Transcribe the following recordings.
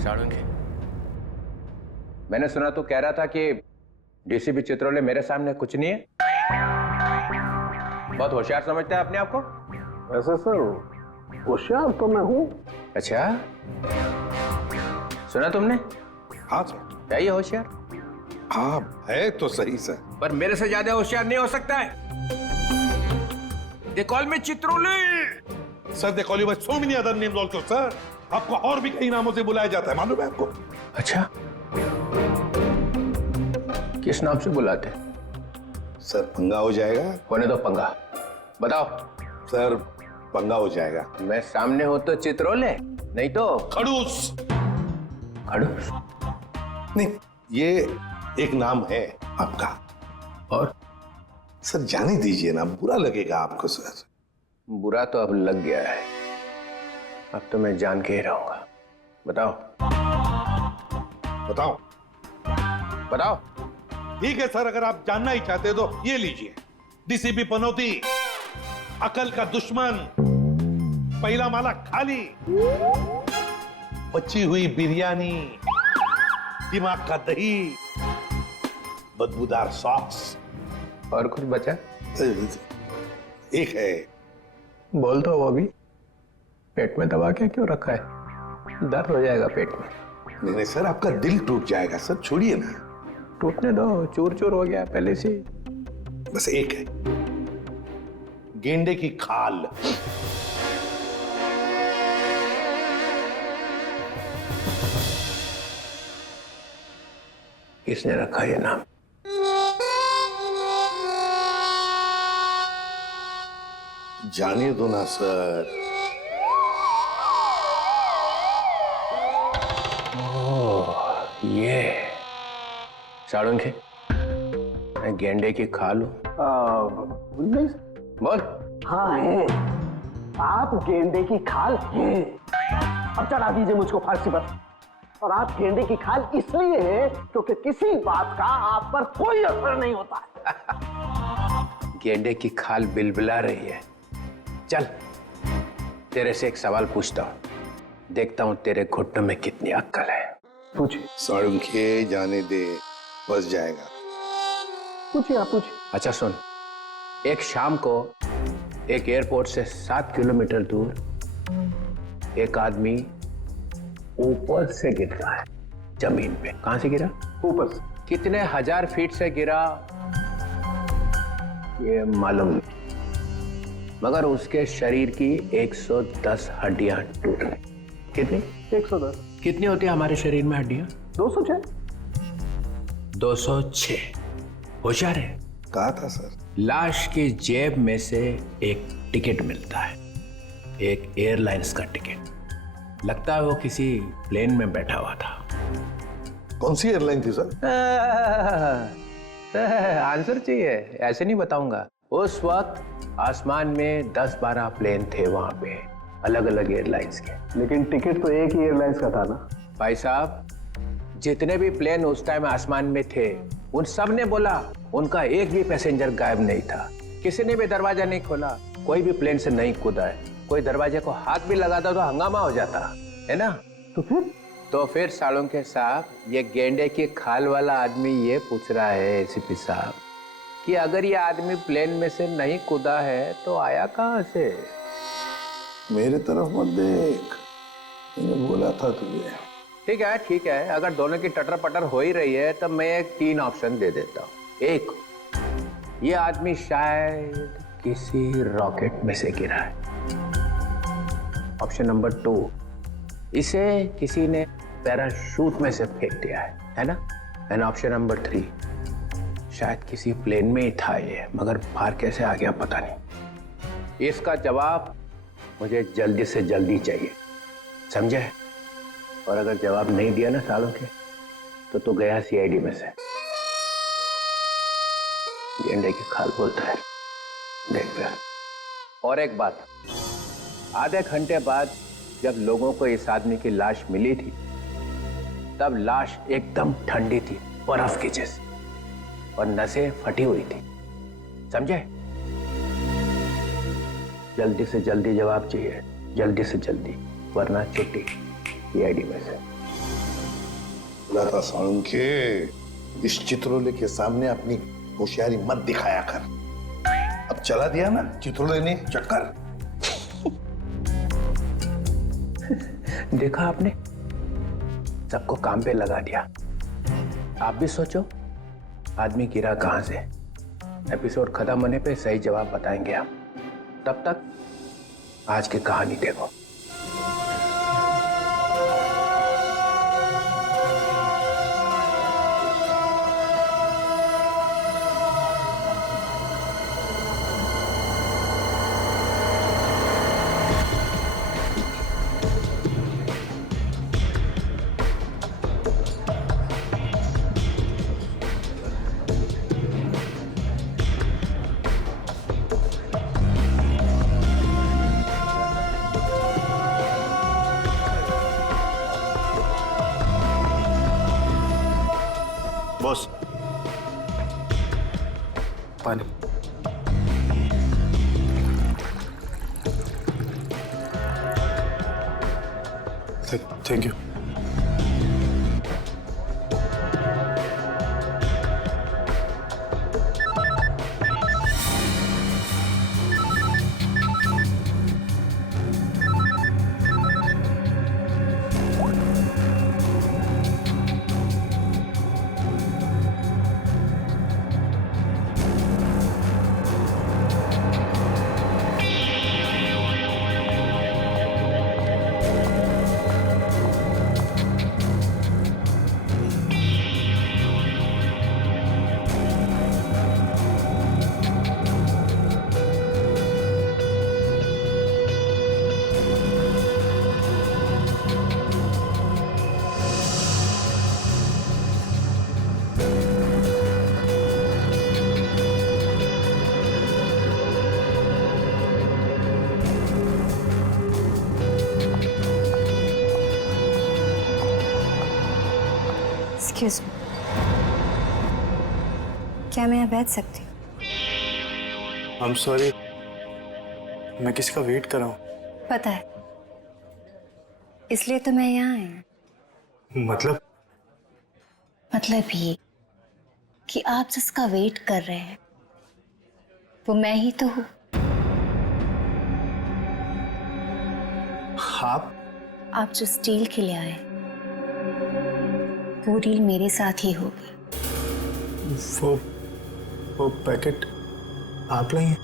साळुंखे, मैंने सुना तू कह रहा था कि डीसीपी चित्रोले मेरे सामने कुछ नहीं है। बहुत होशियार समझता है अपने आप को। वैसे सर होशियार तो मैं हूँ। अच्छा, सुना तुमने? हाँ सर। क्या ये होशियार? हाँ है तो सही सर। पर मेरे से ज्यादा होशियार नहीं हो सकता है। They call me Chitrole. Sir they call you by so many other names also sir. आपको और भी कई नामों से बुलाया जाता है, मालूम है आपको? अच्छा, किस नाम से बुलाते? सर पंगा हो जाएगा। होने दो पंगा, बताओ। सर पंगा हो जाएगा। मैं सामने हो तो चित्रोले, नहीं तो खड़ूस। खड़ूस? नहीं, ये एक नाम है आपका। और सर जाने दीजिए ना, बुरा लगेगा आपको सर। बुरा तो अब लग गया है, अब तो मैं जान के ही रहूंगा। बताओ बताओ। बताओ। ठीक है सर, अगर आप जानना ही चाहते हो तो ये लीजिए। डीसीपी पनौती, अकल का दुश्मन, पहला माला खाली, बची हुई बिरयानी, दिमाग का दही, बदबूदार सॉक्स। और कुछ बचा? एक है। बोल दो वो भी। पेट में दबा के क्यों रखा है? दर्द हो जाएगा पेट में। नहीं नहीं सर, आपका दिल टूट जाएगा सर, छोड़िए ना। टूटने दो, चूर चूर हो गया पहले से। बस एक है, गेंडे की खाल। किसने रखा ये नाम? जाने दो ना सर। ये साळुंखे, मैं गेंडे की खाल हूं। नहीं बोल। हाँ है, आप गेंडे की खाल हैं। अब चढ़ा दीजिए मुझको फांसी पर। और आप गेंडे की खाल इसलिए है क्योंकि किसी बात का आप पर कोई असर नहीं होता। गेंडे की खाल बिलबिला रही है। चल, तेरे से एक सवाल पूछता हूं, देखता हूं तेरे घुटनों में कितनी अक्ल है। पूछिए। साळुंखे जाने दे, बस जाएगा। पूछिए, आप पूछिए। अच्छा सुन, एक शाम को एक एयरपोर्ट से 7 किलोमीटर दूर एक आदमी ऊपर से गिर रहा है जमीन पे। कहां से गिरा? ऊपर से। कितने हजार फीट से गिरा ये मालूम नहीं, मगर उसके शरीर की 110 हड्डियां टूट गई। कितनी? 110। कितनी होती है हमारे शरीर में हड्डियां? 206। 206। होशियार है। कहा था सर। लाश की जेब में से एक टिकट मिलता है, एक एयरलाइंस का टिकट। लगता है वो किसी प्लेन में बैठा हुआ था। कौन सी एयरलाइन थी सर? आंसर चाहिए? ऐसे नहीं बताऊंगा। उस वक्त आसमान में 10-12 प्लेन थे वहां पे, अलग अलग एयरलाइंस के। लेकिन टिकट तो एक ही एयरलाइंस का था ना भाई साहब। जितने भी प्लेन उस टाइम आसमान में थे, उन सब ने बोला उनका एक भी पैसेंजर गायब नहीं था। किसी ने भी दरवाजा नहीं खोला, कोई भी प्लेन से नहीं कूदा है। कोई दरवाजे को हाथ भी लगाता तो हंगामा हो जाता है ना। तो फिर साळुंखे साहब, ये गेंडे की खाल वाला आदमी ये पूछ रहा है एसीपी साहब कि अगर ये आदमी प्लेन में से नहीं कूदा है तो आया कहां से? मेरे तरफ मत देख, मैंने बोला था तुझे। ठीक है, अगर दोनों की टटर पटर हो ही रही है तो मैं एक 3 ऑप्शन दे देता हूँ। एक, ये आदमी शायद किसी रॉकेट में से गिरा है। ऑप्शन नंबर 2, इसे किसी ने पैराशूट में से फेंक दिया है ना। एंड ऑप्शन नंबर 3, शायद किसी प्लेन में ही था ये, मगर बाहर कैसे आ गया पता नहीं। इसका जवाब मुझे जल्दी से जल्दी चाहिए, समझे? और अगर जवाब नहीं दिया ना साळुंखे, तो गया सीआईडी में से। गेंडे की खाल बोलता है, देख फिर। और एक बात, आधे घंटे बाद जब लोगों को इस आदमी की लाश मिली थी, तब लाश एकदम ठंडी थी, बर्फ की जैसी, और नसें फटी हुई थी, समझे? जल्दी से जल्दी जवाब चाहिए, जल्दी से जल्दी, वरना छुट्टी सीआईडी में से। बोला था साउंड के इस चित्रोले के सामने अपनी होशियारी मत दिखाया कर। अब चला दिया ना चित्रोले ने चक्कर। देखा आपने, सबको काम पे लगा दिया। आप भी सोचो आदमी गिरा कहां से। एपिसोड खत्म होने पे सही जवाब बताएंगे हम। तब तक आज की कहानी देखो। बॉस, पानी। Thank you. एक्सक्यूज मी, क्या मैं यहाँ बैठ सकती हूँ? आई एम सॉरी, मैं किसी का वेट कर रहा हूँ। पता है, इसलिए तो मैं यहाँ आई हूँ। मतलब ये कि आप जिसका वेट कर रहे हैं वो मैं ही तो हूँ। आप जो स्टील के लिए आए वो डील मेरे साथ ही होगी। वो पैकेट आप लाई हैं?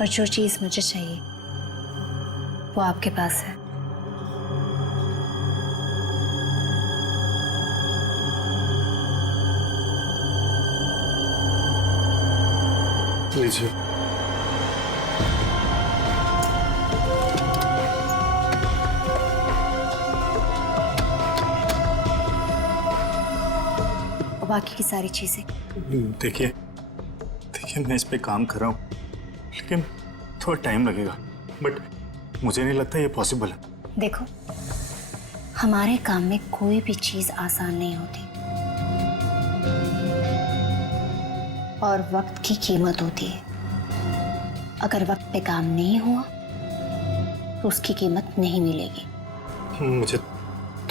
और जो चीज मुझे चाहिए वो आपके पास है। लीजिए। बाकी की सारी चीजें देखिए मैं इस पे काम कर रहा हूँ, लेकिन थोड़ा टाइम लगेगा, बट मुझे नहीं लगता ये पॉसिबल है। देखो, हमारे काम में कोई भी चीज आसान नहीं होती और वक्त की कीमत होती है। अगर वक्त पे काम नहीं हुआ तो उसकी कीमत नहीं मिलेगी। मुझे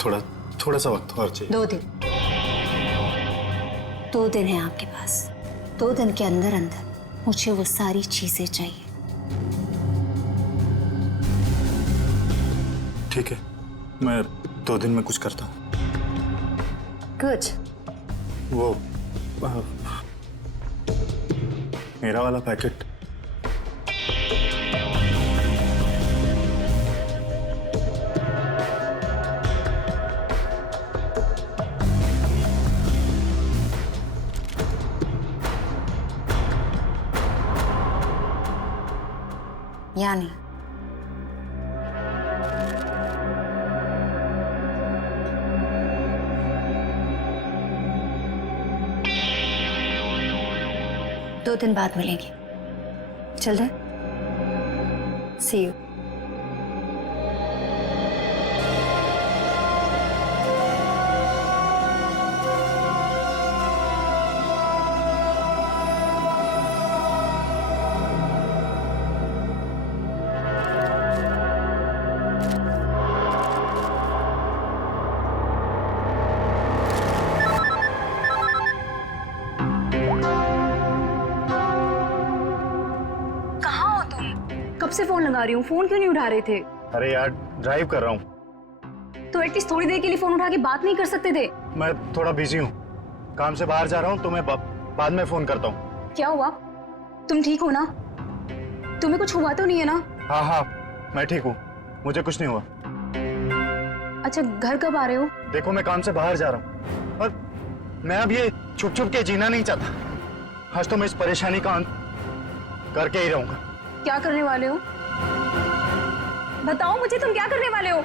थोड़ा सा वक्त और चाहिए। 2 दिन है आपके पास। 2 दिन के अंदर मुझे वो सारी चीजें चाहिए। ठीक है, मैं 2 दिन में कुछ करता हूँ। गुड। वो मेरा वाला पैकेट यानी दो दिन बाद मिलेंगे। चल रहे? सी यू। कब से फोन लगा रही हूँ, फोन क्यों नहीं उठा रहे थे? अरे यार ड्राइव कर रहा हूँ। तो एटलीस्ट थोड़ी देर के लिए फोन उठा के बात नहीं कर सकते थे? मैं थोड़ा बिजी हूँ, काम से बाहर जा रहा हूँ, तो मैं बाद में फोन करता हूँ। क्या हुआ? तुम ठीक हो ना? तुम्हें कुछ हुआ तो नहीं है ना? हाँ हाँ मैं ठीक हूँ, मुझे कुछ नहीं हुआ। अच्छा, घर कब आ रहे हो? देखो मैं काम से बाहर जा रहा हूँ और मैं अब ये छुप छुप के जीना नहीं चाहता। आज तो मैं इस परेशानी का अंत करके ही रहूंगा। क्या करने वाले हो? बताओ मुझे, तुम क्या करने वाले हो?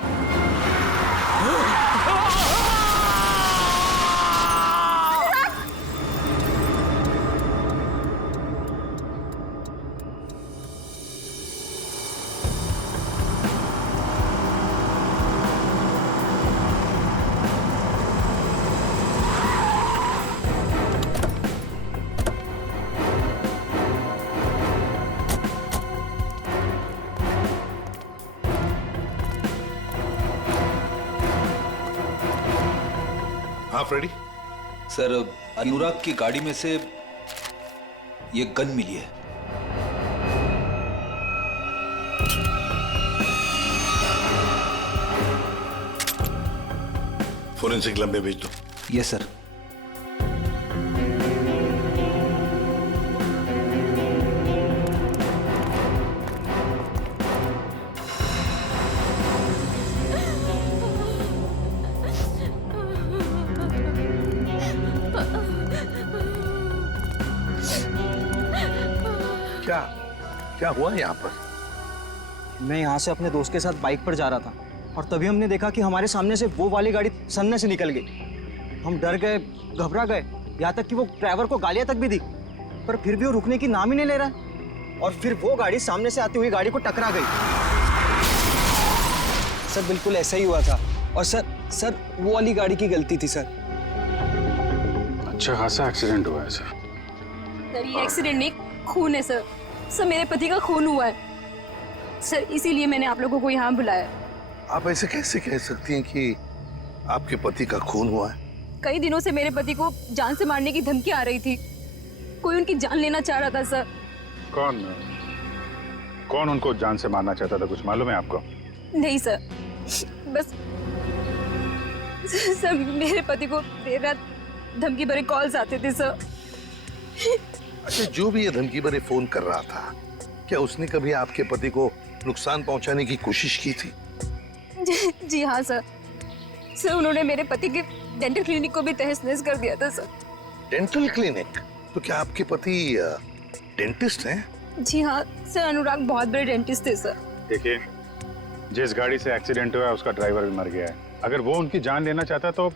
हाँ फ्रेडी। सर, अनुराग की गाड़ी में से ये गन मिली है। फोरेंसिक लैब में भेज दो। Yes sir. क्या क्या हुआ यहाँ पर? मैं यहाँ से अपने दोस्त के साथ बाइक पर जा रहा था और तभी हमने देखा कि हमारे सामने से वो वाली गाड़ी सन्ने से निकल गई। हम डर गए, घबरा गए, यहाँ तक कि वो ड्राइवर को गालियाँ तक भी दी, पर फिर भी वो रुकने की नाम ही नहीं ले रहा। और फिर वो गाड़ी सामने से आती हुई गाड़ी को टकरा गई। सर बिल्कुल ऐसा ही हुआ था। और सर वो वाली गाड़ी की गलती थी सर। अच्छा खासा एक्सीडेंट हुआ है सर। सर ये एक्सीडेंट नहीं, खून है सर। सर मेरे पति का खून हुआ है सर, इसीलिए मैंने आप लोगों को यहाँ बुलाया। आप ऐसे कैसे कह सकती हैं कि आपके पति का खून हुआ है? कई दिनों से मेरे पति को जान से मारने की धमकी आ रही थी। कोई उनकी जान लेना चाह रहा था सर। कौन उनको जान से मारना चाहता था, कुछ मालूम है आपको? नहीं सर, बस सर मेरे पति को देर रात धमकी भरे कॉल्स आते थे सर। अच्छा, जो भी ये धमकी भरे फोन कर रहा था, क्या उसने कभी आपके पति को नुकसान पहुंचाने की कोशिश की थी? जी हाँ सर। सर उन्होंने मेरे पति के डेंटल क्लिनिक को भी तहस-नहस कर दिया था सर। Dental clinic? तो क्या आपके पति डेंटिस्ट हैं? जी हाँ सर, अनुराग बहुत बड़े डेंटिस्ट थे सर। देखिए, जिस गाड़ी से एक्सीडेंट हुआ है उसका ड्राइवर भी मर गया है। अगर वो उनकी जान लेना चाहता तो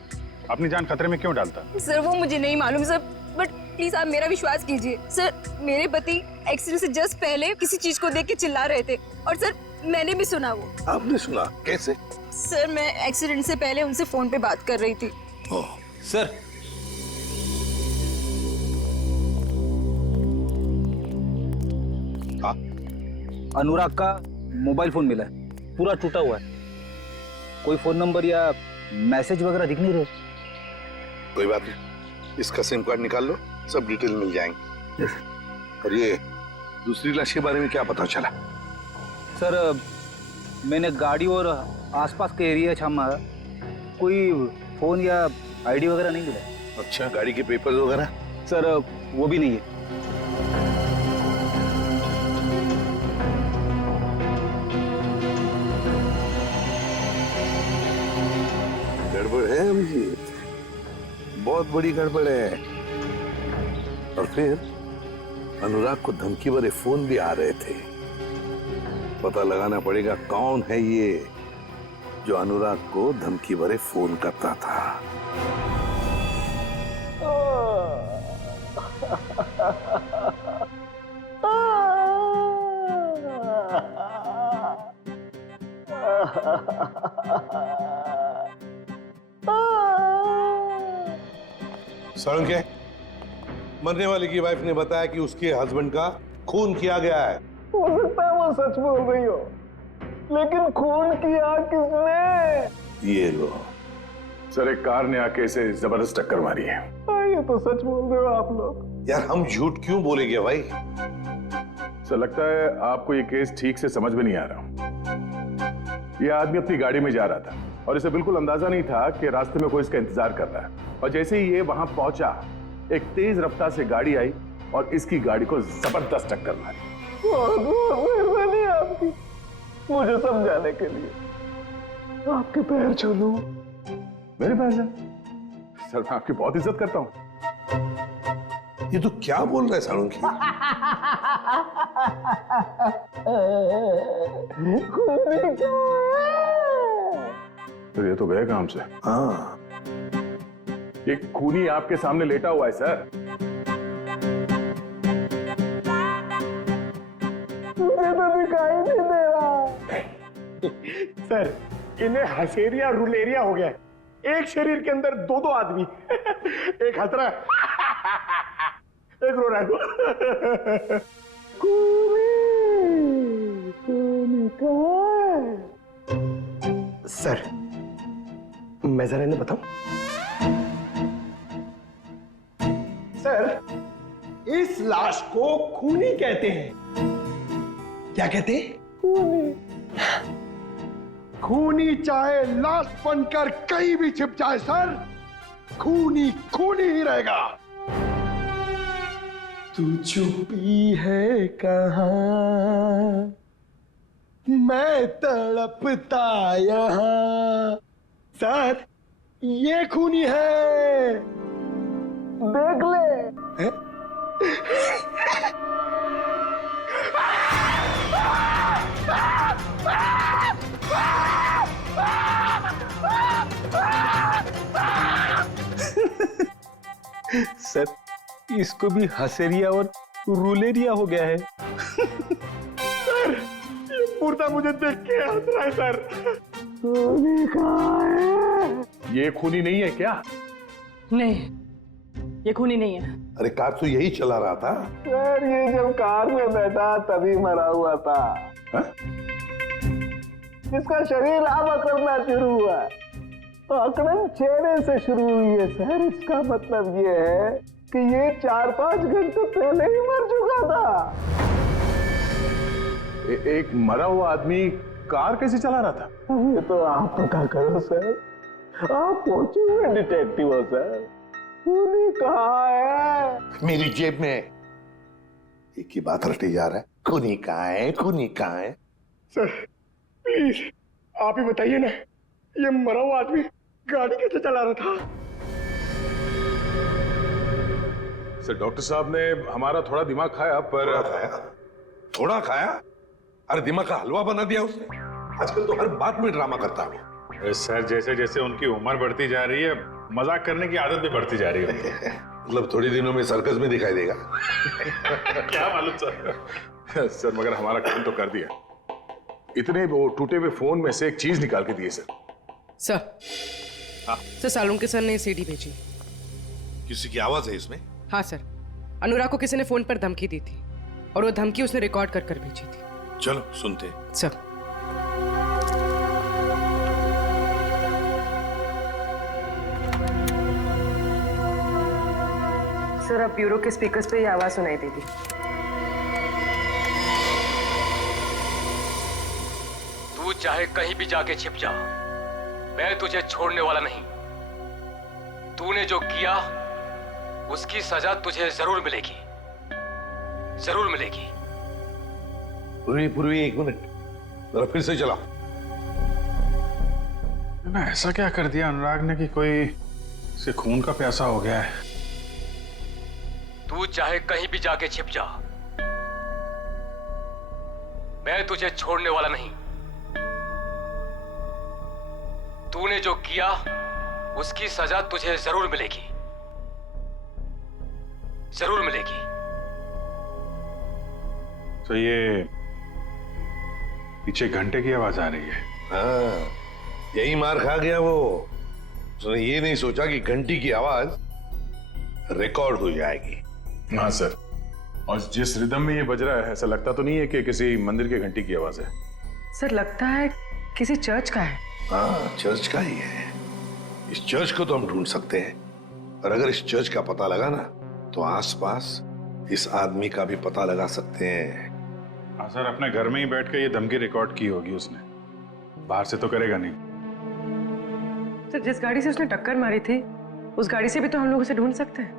अपनी जान खतरे में क्यों डालता? सर वो मुझे नहीं मालूम सर, बट प्लीज आप मेरा विश्वास कीजिए सर। मेरे पति एक्सीडेंट से जस्ट पहले किसी चीज को देख के चिल्ला रहे थे और सर मैंने भी सुना। वो आपने सुना? कैसे? सर मैं एक्सीडेंट से पहले उनसे फोन पे बात कर रही थी। सर, अनुराग का मोबाइल फोन मिला है, पूरा टूटा हुआ है। कोई फोन नंबर या मैसेज वगैरह दिख नहीं रहे। कोई बात नहीं, इसका सिम कार्ड निकाल लो, सब डिटेल मिल जाएंगे। और ये दूसरी लाश के बारे में क्या पता चला? सर मैंने गाड़ी और आसपास के एरिया छामा, कोई फोन या आईडी वगैरह नहीं मिला। अच्छा, गाड़ी के पेपर्स वगैरह? सर वो भी नहीं है। गड़बड़ है अभिजीत, बहुत बड़ी गड़बड़ है। और फिर अनुराग को धमकी भरे फोन भी आ रहे थे। पता लगाना पड़ेगा कौन है ये जो अनुराग को धमकी भरे फोन करता था। सड़क है, मरने वाले की वाइफ ने बताया कि उसके हस्बैंड का खून किया गया है। हो सकता है वो सच बोल रही हो, लेकिन खून किया किसने? ये लो। सर एक कार ने आके इसे जबरदस्त टक्कर मारी है। ये तो सच बोल रहे हो आप लोग। यार हम झूठ क्यों बोलेंगे भाई? सर लगता है आपको ये केस ठीक से समझ में नहीं आ रहा। ये आदमी अपनी गाड़ी में जा रहा था और इसे बिल्कुल अंदाजा नहीं था कि रास्ते में कोई इसका इंतजार कर रहा है, और जैसे ही ये वहां पहुंचा एक तेज रफ्तार से गाड़ी आई और इसकी गाड़ी को जबरदस्त टक्कर मारी। बहुत बहुत मेहरबानी आपकी मुझे समझाने के लिए। आपके पैर छू लूं। मेरे पैर से? सर मैं आपकी बहुत इज्जत करता हूं। ये तो क्या बोल रहा है सालुंकी? तो ये तो गए काम से। हाँ, ये खूनी आपके सामने लेटा हुआ है सर। मुझे तो दिखाई नहीं दे रहा। सर इन्हें हसेरिया रुलेरिया हो गया है। एक शरीर के अंदर दो दो आदमी, एक हंस रहा है, एक रो रहा है। सर मैं जरा इन्हें बताऊं। सर इस लाश को खूनी कहते हैं। क्या कहते हैं? खूनी। खूनी चाहे लाश बनकर कहीं भी छिप जाए सर, खूनी खूनी ही रहेगा। तू छुपी है कहाँ, मैं तड़पता यहाँ। सर ये खूनी है, देख ले। है? सर इसको भी हसेरिया और रूलेरिया हो गया है। सर ये मुर्दा मुझे देख के हंस रहा है सर। खूनी कहाँ है? ये खूनी नहीं है क्या? नहीं ये खूनी नहीं है। अरे कार तो यही चला रहा था। सर ये जब कार में बैठा तभी मरा हुआ था। हा? इसका शरीर अब अकड़ना शुरू हुआ। तो अकड़न चेहरे से शुरू हुई है सर। इसका मतलब ये है कि ये 4-5 घंटे पहले ही मर चुका था। एक मरा हुआ आदमी कार कैसे चला रहा था? ये तो आप पता करो सर। आप पहुंचे हुए डिटेक्टिव हो सर। खूनी कहाँ है? मेरी जेब में। एक ही बात रटी जा रहा है, खूनी कहाँ है, खूनी कहाँ है? सर प्लीज आप ही बताइए ना, ये मरा हुआ आदमी गाड़ी कैसे चला रहा था? सर डॉक्टर साहब ने हमारा थोड़ा दिमाग खाया, पर थोड़ा खाया? अरे दिमाग का हलवा बना दिया उसने। आजकल तो हर बात में ड्रामा करता है। सर जैसे जैसे उनकी उम्र बढ़ती जा रही है मजाक करने की आदत भी बढ़ती जा रही है। मतलब थोड़ी दिनों में सर्कस में दिखाई देगा। क्या मालूम सर। सर मगर हमारा काम तो कर दिया। इतने वो टूटे हुए फोन में से एक चीज निकाल के दिए sir. Sir sir Salunke sir ने सीडी भेजी। किसी की आवाज है इसमें? हाँ सर, अनुराग को किसी ने फोन पर धमकी दी थी और वो धमकी उसने रिकॉर्ड कर कर भेजी थी। चलो सुनते। सर सर अब ब्यूरो के स्पीकर्स पे ये आवाज सुनाई देगी। तू चाहे कहीं भी जाके छिप जा, मैं तुझे छोड़ने वाला नहीं। तूने जो किया उसकी सजा तुझे जरूर मिलेगी, जरूर मिलेगी। पूर्वी एक मिनट जरा फिर से चला। मैं ऐसा क्या कर दिया अनुराग ने कि कोई से खून का प्यासा हो गया है? तू चाहे कहीं भी जाके छिप जा, मैं तुझे छोड़ने वाला नहीं। तूने जो किया उसकी सजा तुझे जरूर मिलेगी, जरूर मिलेगी। तो ये पीछे घंटे की आवाज आ रही है। हाँ, यही मार खा गया वो। उसने ये नहीं सोचा कि घंटी की आवाज रिकॉर्ड हो जाएगी। हाँ सर, और जिस रिदम में ये बज रहा है ऐसा लगता तो नहीं है कि किसी मंदिर की घंटी की आवाज है। सर लगता है किसी चर्च का है। हाँ चर्च का ही है। इस चर्च को तो हम ढूंढ सकते हैं, और अगर इस चर्च का पता लगा ना तो आसपास इस आदमी का भी पता लगा सकते हैं। हाँ सर, अपने घर में ही बैठ के ये धमकी रिकॉर्ड की होगी उसने, बाहर से तो करेगा नहीं। सर जिस गाड़ी से उसने टक्कर मारी थी उस गाड़ी से भी तो हम लोग उसे ढूंढ सकते हैं।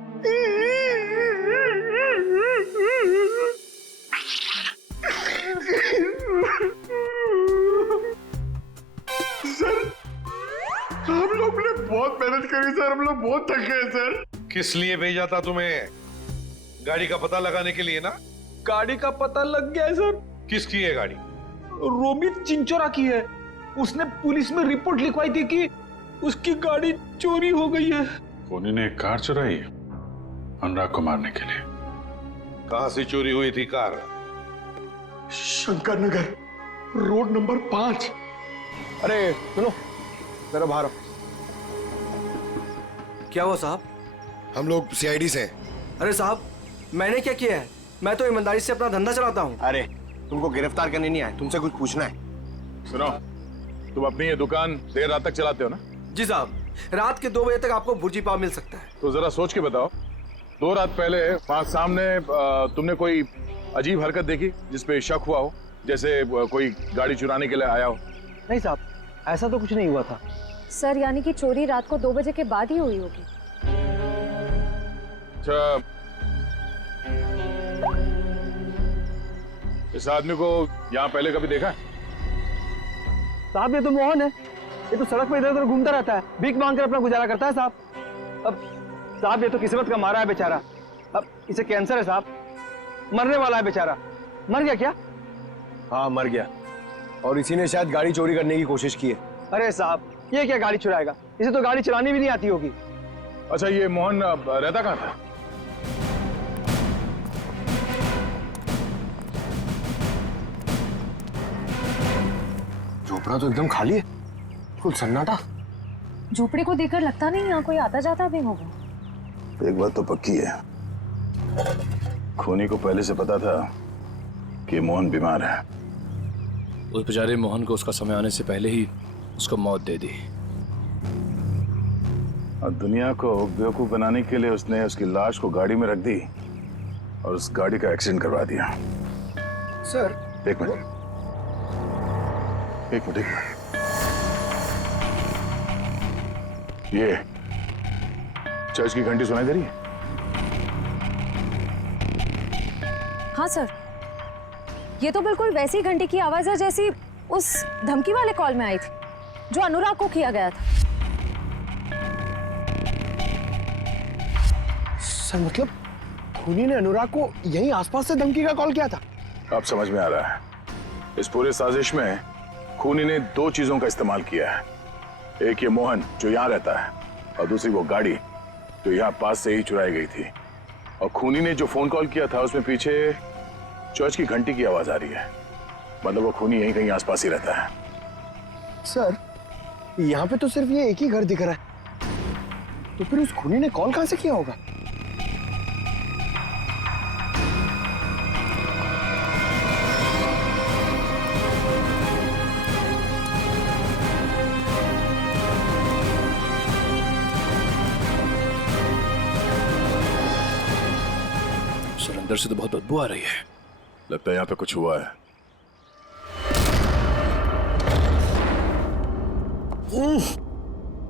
हम लोग ने बहुत मेहनत करी सर, हम लोग बहुत थक गए सर। किस लिए भेजा था तुम्हें? गाड़ी का पता लगाने के लिए ना? गाड़ी का पता लग गया है सर। किसकी है गाड़ी? रोमित चिंचोरा की है। उसने पुलिस में रिपोर्ट लिखवाई थी कि उसकी गाड़ी चोरी हो गई है। खूनी ने एक कार चुराई है अनुराग को मारने के लिए। कहां से चोरी हुई थी car? Shankar Nagar, road number 5। अरे सुनो, मेरा बाहर आओ। क्या हुआ साहब? हम लोग सीआईडी से हैं। अरे साहब, मैंने क्या किया है? मैं तो ईमानदारी से अपना धंधा चलाता हूँ। अरे तुमको गिरफ्तार करने नहीं आए, तुमसे कुछ पूछना है। सुनो, तुम अपनी ये दुकान देर रात तक चलाते हो ना? जी साहब, रात के 2 बजे तक आपको भुर्जी पाव मिल सकता है। तो जरा सोच के बताओ, 2 रात पहले वहां सामने तुमने कोई अजीब हरकत देखी जिसपे शक हुआ हो, जैसे कोई गाड़ी चुराने के लिए आया हो? नहीं साहब, ऐसा तो कुछ नहीं हुआ था। सर यानी कि चोरी रात को 2 बजे के बाद ही हुई होगी। अच्छा, इस आदमी को यहाँ पहले कभी देखा है? साहब ये तो मोहन है, ये तो सड़क पर इधर उधर घूमता रहता है, भीख मांगकर अपना गुजारा करता है साहब। अब साहब ये तो किस्मत का मारा है बेचारा। अब इसे कैंसर है साहब, मरने वाला है बेचारा। मर गया क्या? हाँ मर गया, और इसी ने शायद गाड़ी चोरी करने की कोशिश की है। अरे साहब, ये क्या गाड़ी चुराएगा? इसे तो गाड़ी चलानी भी नहीं आती होगी। अच्छा, ये मोहन रहता कहाँ था? झोपड़ा तो एकदम खाली है, कुछ सन्नाटा। झोपड़ी को देखकर लगता नहीं यहाँ कोई आता जाता भी होगा। एक बात तो पक्की है, खूनी को पहले से पता था कि मोहन बीमार है। उस बेचारे मोहन को उसका समय आने से पहले ही उसको मौत दे दी। और दुनिया को बेवकूफ बनाने के लिए उसने उसकी लाश को गाड़ी में रख दी और उस गाड़ी का एक्सीडेंट करवा दिया। सर एक मिनट। ये चर्च की घंटी सुनाई दे रही है? हाँ सर, ये तो बिल्कुल वैसी घंटी की आवाज है जैसी उस धमकी वाले कॉल में आई थी जो अनुराग को किया गया था। सर मतलब खूनी ने अनुराग को यहीं आसपास से धमकी का कॉल किया था? अब समझ में आ रहा है। इस पूरे साजिश में खूनी ने 2 चीजों का इस्तेमाल किया है। एक ये मोहन जो यहाँ रहता है, और दूसरी वो गाड़ी जो यहाँ पास से ही चुराई गई थी। और खूनी ने जो फोन कॉल किया था उसमें पीछे चर्च की घंटी की आवाज आ रही है। मतलब वो खूनी यहीं कहीं आसपास ही रहता है। सर यहाँ पे तो सिर्फ ये एक ही घर दिख रहा है, तो फिर उस खूनी ने कॉल कहां से किया होगा? अंदर से तो बहुत बदबू आ रही है। लगता है यहाँ पे कुछ हुआ है।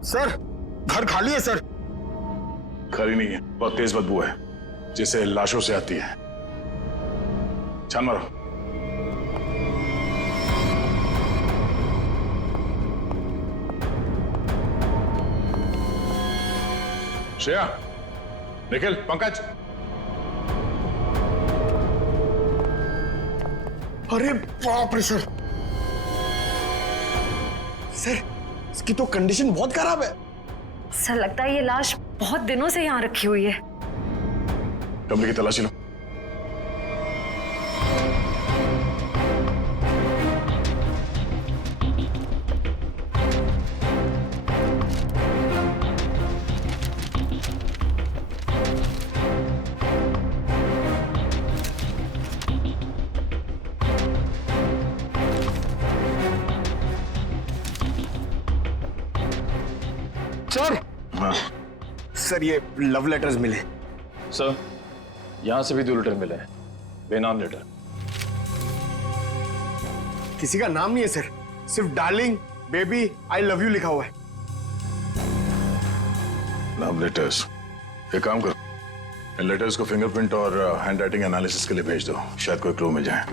सर घर खाली है सर। खाली नहीं है, बहुत तेज बदबू है जिसे लाशों से आती है। छान मारो। श्रेया, निखिल, पंकज। अरे बाप रे सर, सर इसकी तो कंडीशन बहुत खराब है। सर लगता है ये लाश बहुत दिनों से यहाँ रखी हुई है। कमरे की तलाशी लो। सर हाँ सर, ये लव लेटर्स मिले। सर यहाँ से भी 2 लेटर मिले हैं, बेनाम लेटर। किसी का नाम नहीं है सर, सिर्फ darling, baby, I love you लिखा हुआ है। Love letters. एक काम करो, इन लेटर्स को फिंगरप्रिंट और हैंड राइटिंग एनालिसिस के लिए भेज दो, शायद कोई क्लू मिल जाए।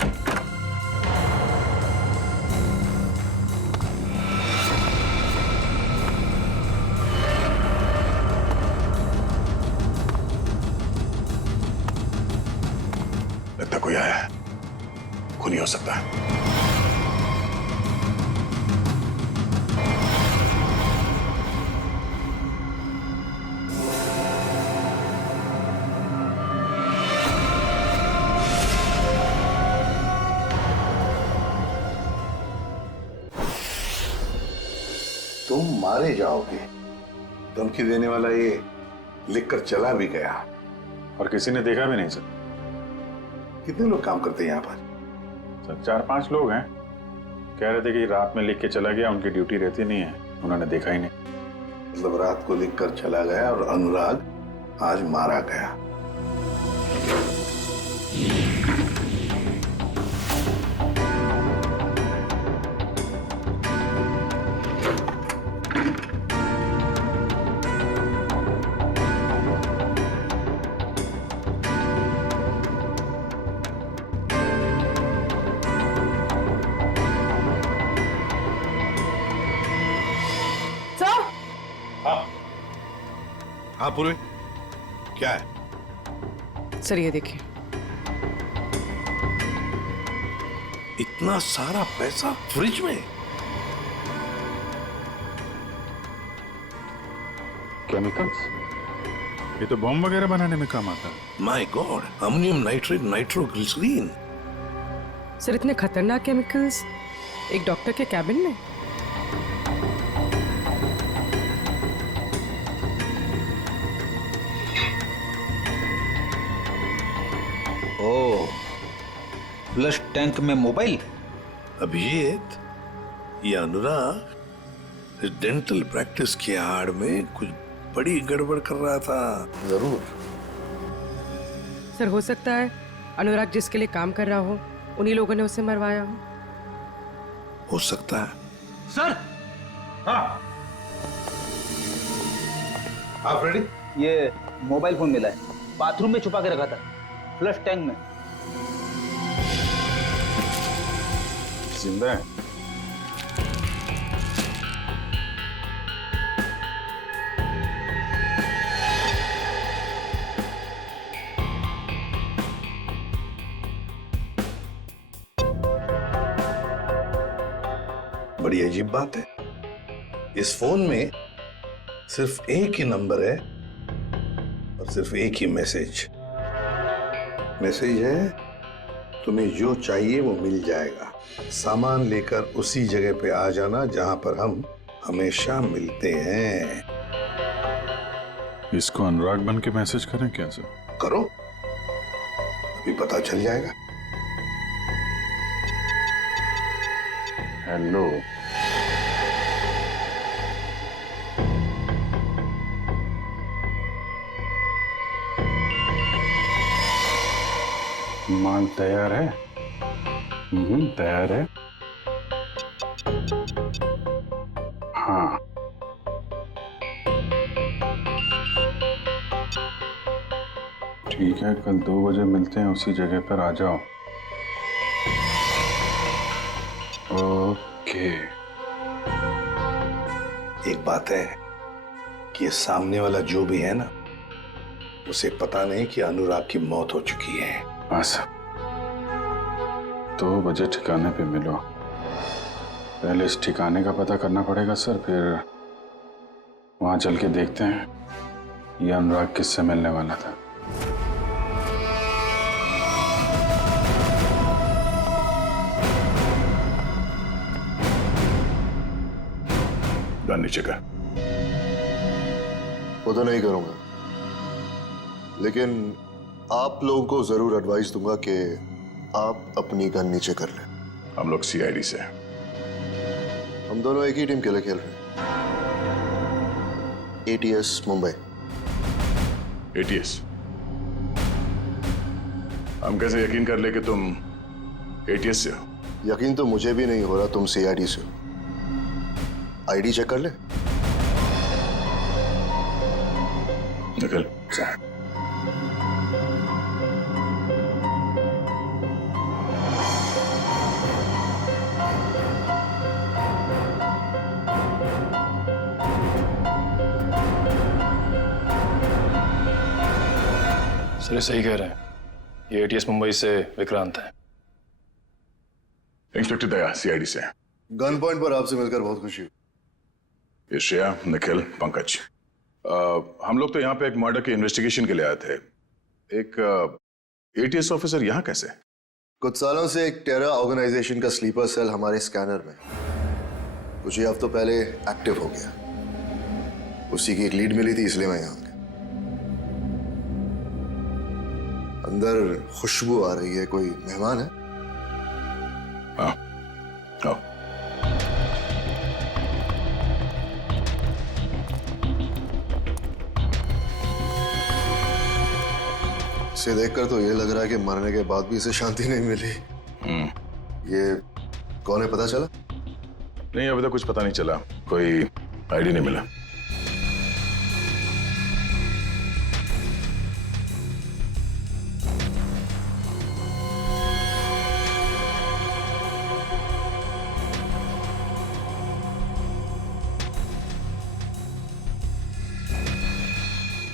लगता कोई आया है, खूनी हो सकता है। तुम मारे जाओगे, धमकी देने वाला ये लिखकर चला भी गया। और किसी ने देखा भी नहीं सर। कितने लोग काम करते हैं यहाँ पर? सर 4-5 लोग हैं, कह रहे थे कि रात में लिख के चला गया, उनकी ड्यूटी रहती नहीं है, उन्होंने देखा ही नहीं। मतलब रात को लिखकर चला गया और अनुराग आज मारा गया। हाँ पूर्वी, क्या है? सर ये देखिए, इतना सारा पैसा फ्रिज में? केमिकल्स? ये तो बॉम्ब वगैरह बनाने में काम आता है। My god, ammonium nitrate, nitroglycerine. Sir इतने खतरनाक केमिकल्स एक डॉक्टर के कैबिन में? ओह, फ्लश टैंक में मोबाइल। अभिजीत, ये अनुराग इस डेंटल प्रैक्टिस की आड़ में कुछ बड़ी गड़बड़ कर रहा था जरूर। सर हो सकता है अनुराग जिसके लिए काम कर रहा हो उन्हीं लोगों ने उसे मरवाया हो सकता है। सर। हाँ आप रेडी? ये मोबाइल फोन मिला है, बाथरूम में छुपा के रखा था, फ्लश टैंक में। जिंदा है? बड़ी अजीब बात है, इस फोन में सिर्फ एक ही नंबर है और सिर्फ एक ही मैसेज है, तुम्हें जो चाहिए वो मिल जाएगा, सामान लेकर उसी जगह पे आ जाना जहां पर हम हमेशा मिलते हैं। इसको अनुराग बन के मैसेज करें क्या सर? करो, अभी पता चल जाएगा। हेलो, माल तैयार है? तैयार है। हाँ, ठीक है, कल 2 बजे मिलते हैं, उसी जगह पर आ जाओ। ओके। एक बात है कि ये सामने वाला जो भी है ना, उसे पता नहीं कि अनुराग की मौत हो चुकी है। हाँ सर, 2 बजे ठिकाने पे मिलो। पहले इस ठिकाने का पता करना पड़ेगा सर, फिर वहां चल के देखते हैं ये अनुराग किससे मिलने वाला था। गन नीचे कर। वो तो नहीं करूंगा, लेकिन आप लोगों को जरूर एडवाइस दूंगा कि आप अपनी गन नीचे कर लें। हम लोग सीआईडी से हैं। हम दोनों एक ही टीम के लिए खेल रहे हैं, एटीएस मुंबई। एटीएस? हम कैसे यकीन कर ले कि तुम एटीएस से हो? यकीन तो मुझे भी नहीं हो रहा तुम सीआईडी से हो। आईडी चेक कर ले। निकल। सर ये सही कह रहे हैं, ये एटीएस मुंबई से विक्रांत है। इंस्पेक्टर दया सीआईडी से। गन पॉइंट पर आपसे मिलकर बहुत खुशी हुई। ये श्रेया, निखिल, पंकज, हम लोग तो यहाँ पे एक मर्डर के इन्वेस्टिगेशन के लिए आए थे। एक एटीएस ऑफिसर यहाँ कैसे? कुछ सालों से एक टेरर ऑर्गेनाइजेशन का स्लीपर सेल हमारे स्कैनर में कुछ ही हफ्तों पहले एक्टिव हो गया। उसी की एक लीड मिली थी, इसलिए मैं यहाँ आ गया। अंदर खुशबू आ रही है, कोई मेहमान है? हाँ, आओ। इसे देखकर तो ये लग रहा है कि मरने के बाद भी इसे शांति नहीं मिली। ये कौन है, पता चला? नहीं, अभी तक कुछ पता नहीं चला, कोई आईडी नहीं मिला।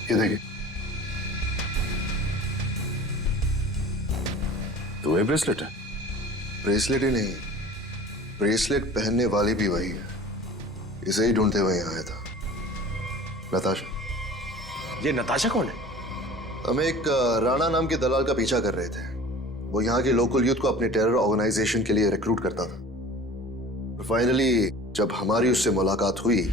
ये देखिए, तो ये ब्रेसलेट है? ब्रेसलेट ही नहीं, ब्रेसलेट पहनने वाली भी वही है। इसे ही ढूंढते हुए यहाँ आया था। नताशा। ये नताशा कौन है? हम एक राणा नाम के दलाल का पीछा कर रहे थे। वो यहाँ के लोकल यूथ को अपने टेरर ऑर्गेनाइजेशन के लिए रिक्रूट करता था। फाइनली जब हमारी उससे मुलाकात हुई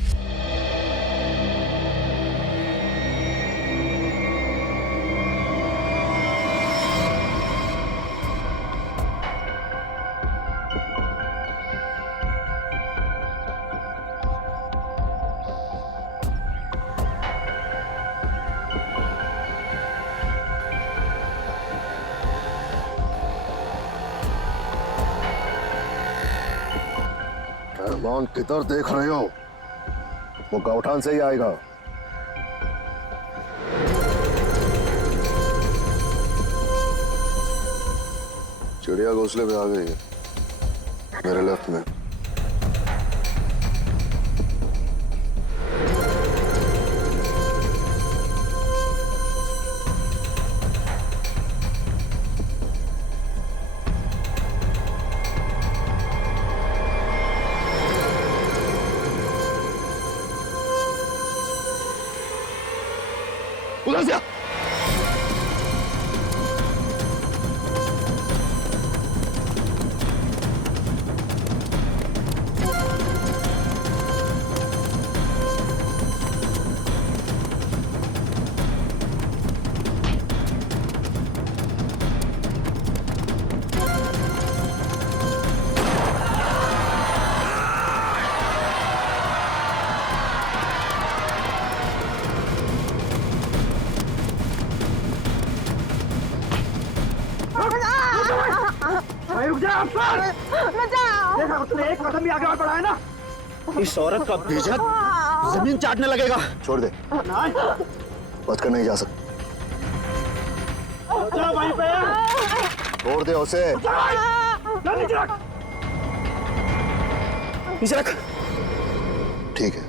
रहमान, किधर देख रहे हो? वो गौठान से ही आएगा। चिड़िया घोंसले पे आ गई है, मेरे लेफ्ट में। उधर से आ। एक कदम भी आगे और बढ़ाए ना, इस औरत का भेजक जमीन चाटने लगेगा। छोड़ दे, बच कर नहीं जा सकता। वहीं पे छोड़ दे उसे। नीचे रख, नीचे रख। ठीक है।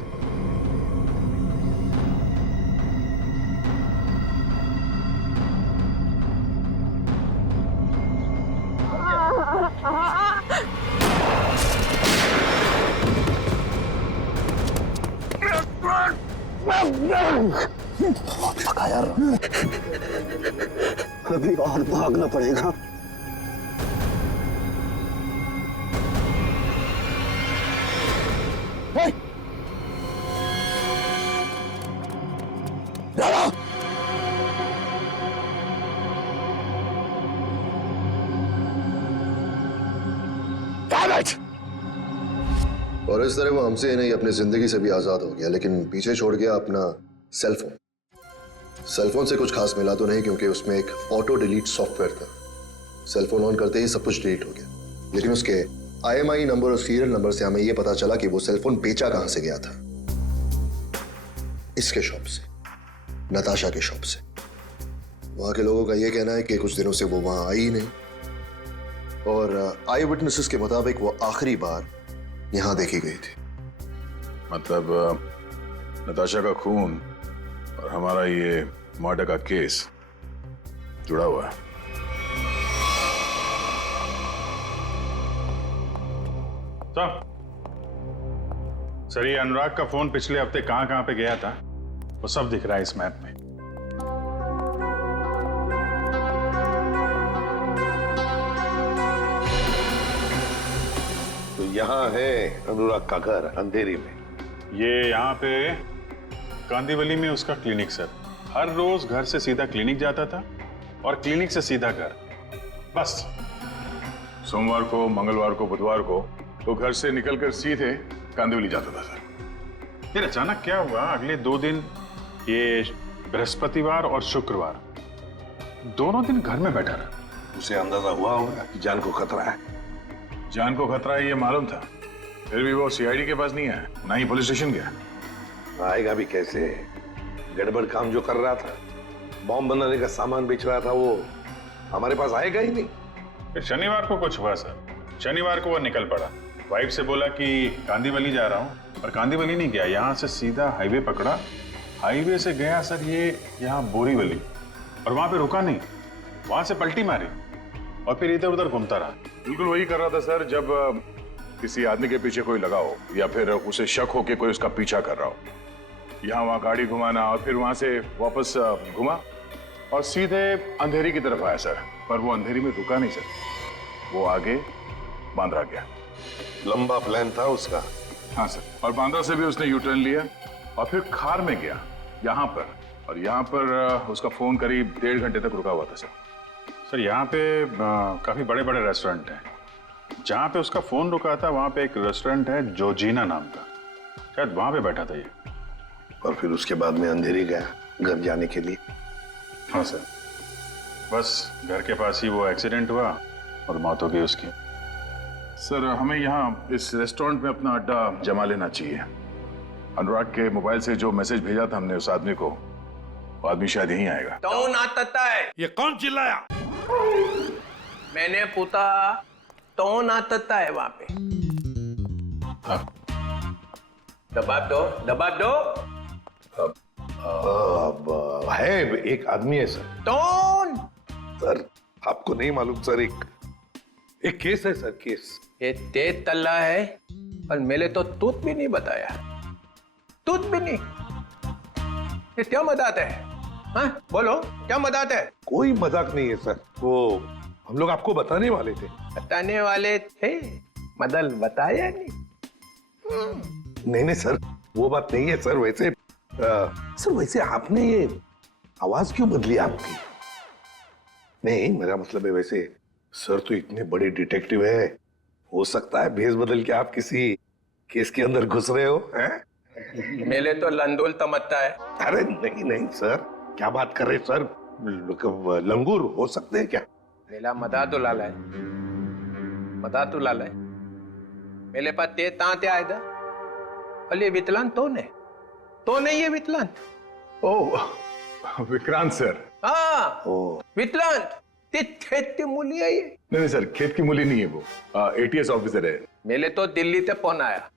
बहुत थका यार, अभी और भागना पड़ेगा। और इस तरह वो हमसे ही नहीं अपनी जिंदगी से भी आजाद हो गया, लेकिन पीछे छोड़ गया अपना सेलफोन। सेलफोन से कुछ खास मिला तो नहीं, क्योंकि उसमें एक ऑटो डिलीट सॉफ्टवेयर था। सेलफोन ऑन करते ही सब कुछ डिलीट हो गया, लेकिन उसके IMEI नंबर और सीरियल नंबर से हमें यह पता चला कि वो सेलफोन बेचा कहां से गया था। इसके शॉप से, नताशा के शॉप से। वहां के लोगों का यह कहना है कि कुछ दिनों से वो वहां आई ही नहीं, और आई विटनेसेस के मुताबिक वो आखिरी बार यहां देखी गई थी। मतलब नताशा का खून और हमारा ये मर्डर का केस जुड़ा हुआ है। सर, ये अनुराग का फोन पिछले हफ्ते कहां कहां पे गया था वो सब दिख रहा है इस मैप में। तो यहाँ है अनुराग का घर अंधेरी में। ये यहाँ पे कांदीवली में उसका क्लिनिक सर। हर रोज घर से सीधा क्लिनिक जाता था और क्लिनिक से सीधा घर, बस। सोमवार को, मंगलवार को, बुधवार को तो घर से निकलकर सीधे कांदिवली जाता था सर। फिर अचानक क्या हुआ, अगले 2 दिन, ये बृहस्पतिवार और शुक्रवार, दोनों दिन घर में बैठा रहा। उसे अंदाजा हुआ होगा कि जान को खतरा है। जान को खतरा है ये मालूम था, फिर भी वो CID के पास नहीं आया, ना ही पुलिस स्टेशन गया। आएगा भी कैसे? गड़बड़ काम जो कर रहा था, बॉम्ब बनाने का सामान बेच रहा था, वो हमारे पास आएगा ही नहीं। फिर शनिवार को कुछ हुआ सर। शनिवार को वो निकल पड़ा, वाइफ से बोला कि कांदीवली जा रहा हूँ, पर कांदीवली नहीं गया, यहाँ से सीधा हाईवे पकड़ा। हाईवे से गया सर ये यहाँ बोरीवली, और वहां पे रुका नहीं, वहां से पलटी मारी और फिर इधर उधर घूमता रहा। बिल्कुल वही कर रहा था सर, जब किसी आदमी के पीछे कोई लगा हो या फिर उसे शक हो कि कोई उसका पीछा कर रहा हो। यहाँ वहाँ गाड़ी घुमाना और फिर वहां से वापस घुमा और सीधे अंधेरी की तरफ आया सर। पर वो अंधेरी में रुका नहीं सर, वो आगे बांद्रा गया। लंबा प्लान था उसका। हाँ सर, और बांद्रा से भी उसने U-टर्न लिया और फिर खार में गया यहाँ पर, और यहाँ पर उसका फोन करीब 1.5 घंटे तक रुका हुआ था सर। सर यहाँ पे काफी बड़े बड़े रेस्टोरेंट हैं, जहाँ पे उसका फोन रुका था वहाँ पे एक रेस्टोरेंट है जोजीना नाम का, शायद वहाँ पे बैठा था ये। और फिर उसके बाद में अंधेरी गया घर जाने के लिए। हाँ सर, बस घर के पास ही वो एक्सीडेंट हुआ और मौत हो गई उसकी। सर हमें यहाँ इस रेस्टोरेंट में अपना अड्डा जमा लेना चाहिए। अनुराग के मोबाइल से जो मैसेज भेजा था हमने उस आदमी को, वो आदमी शायद यहीं आएगा। कौन आता है? ये कौन चिल्लाया? मैंने पूछा कौन आता है वहां पे? दबाव दो, दबाव दो। अब है एक आदमी है सर। कौन? सर आपको नहीं मालूम सर, एक केस है सर, केस। ये तेज तल्ला है और मेरे तो तूत भी नहीं बताया, तूत भी नहीं। ये क्या मजाक है? हाँ बोलो, क्या मजाक है? कोई मजाक नहीं है सर, वो हम लोग आपको बताने वाले थे। बताने वाले थे, मदल बताया नहीं। नहीं सर, वो बात नहीं है सर। वैसे सर, वैसे आपने ये आवाज क्यों बदली आपकी? नहीं मेरा मतलब है, वैसे सर तो इतने बड़े डिटेक्टिव है, हो सकता है भेष बदल के आप किसी केस के अंदर घुस रहे हो हैं? मेरे तो लंदोल तमत्ता है। अरे नहीं नहीं सर, क्या बात कर रहे सर? लंगूर हो सकते हैं क्या? मेरा मदा तो लाला है, मदा तो लाला है। मेरे पास ते तांते आए था, अले विकलांत तो नहीं ये विकलांत। ओह विक्रांत सर। हाँ विकलांत, ते खेत की मूली है ये। नहीं सर, खेत की मूली नहीं है वो, ATS ऑफिसर है। मेरे तो दिल्ली से फोन आया,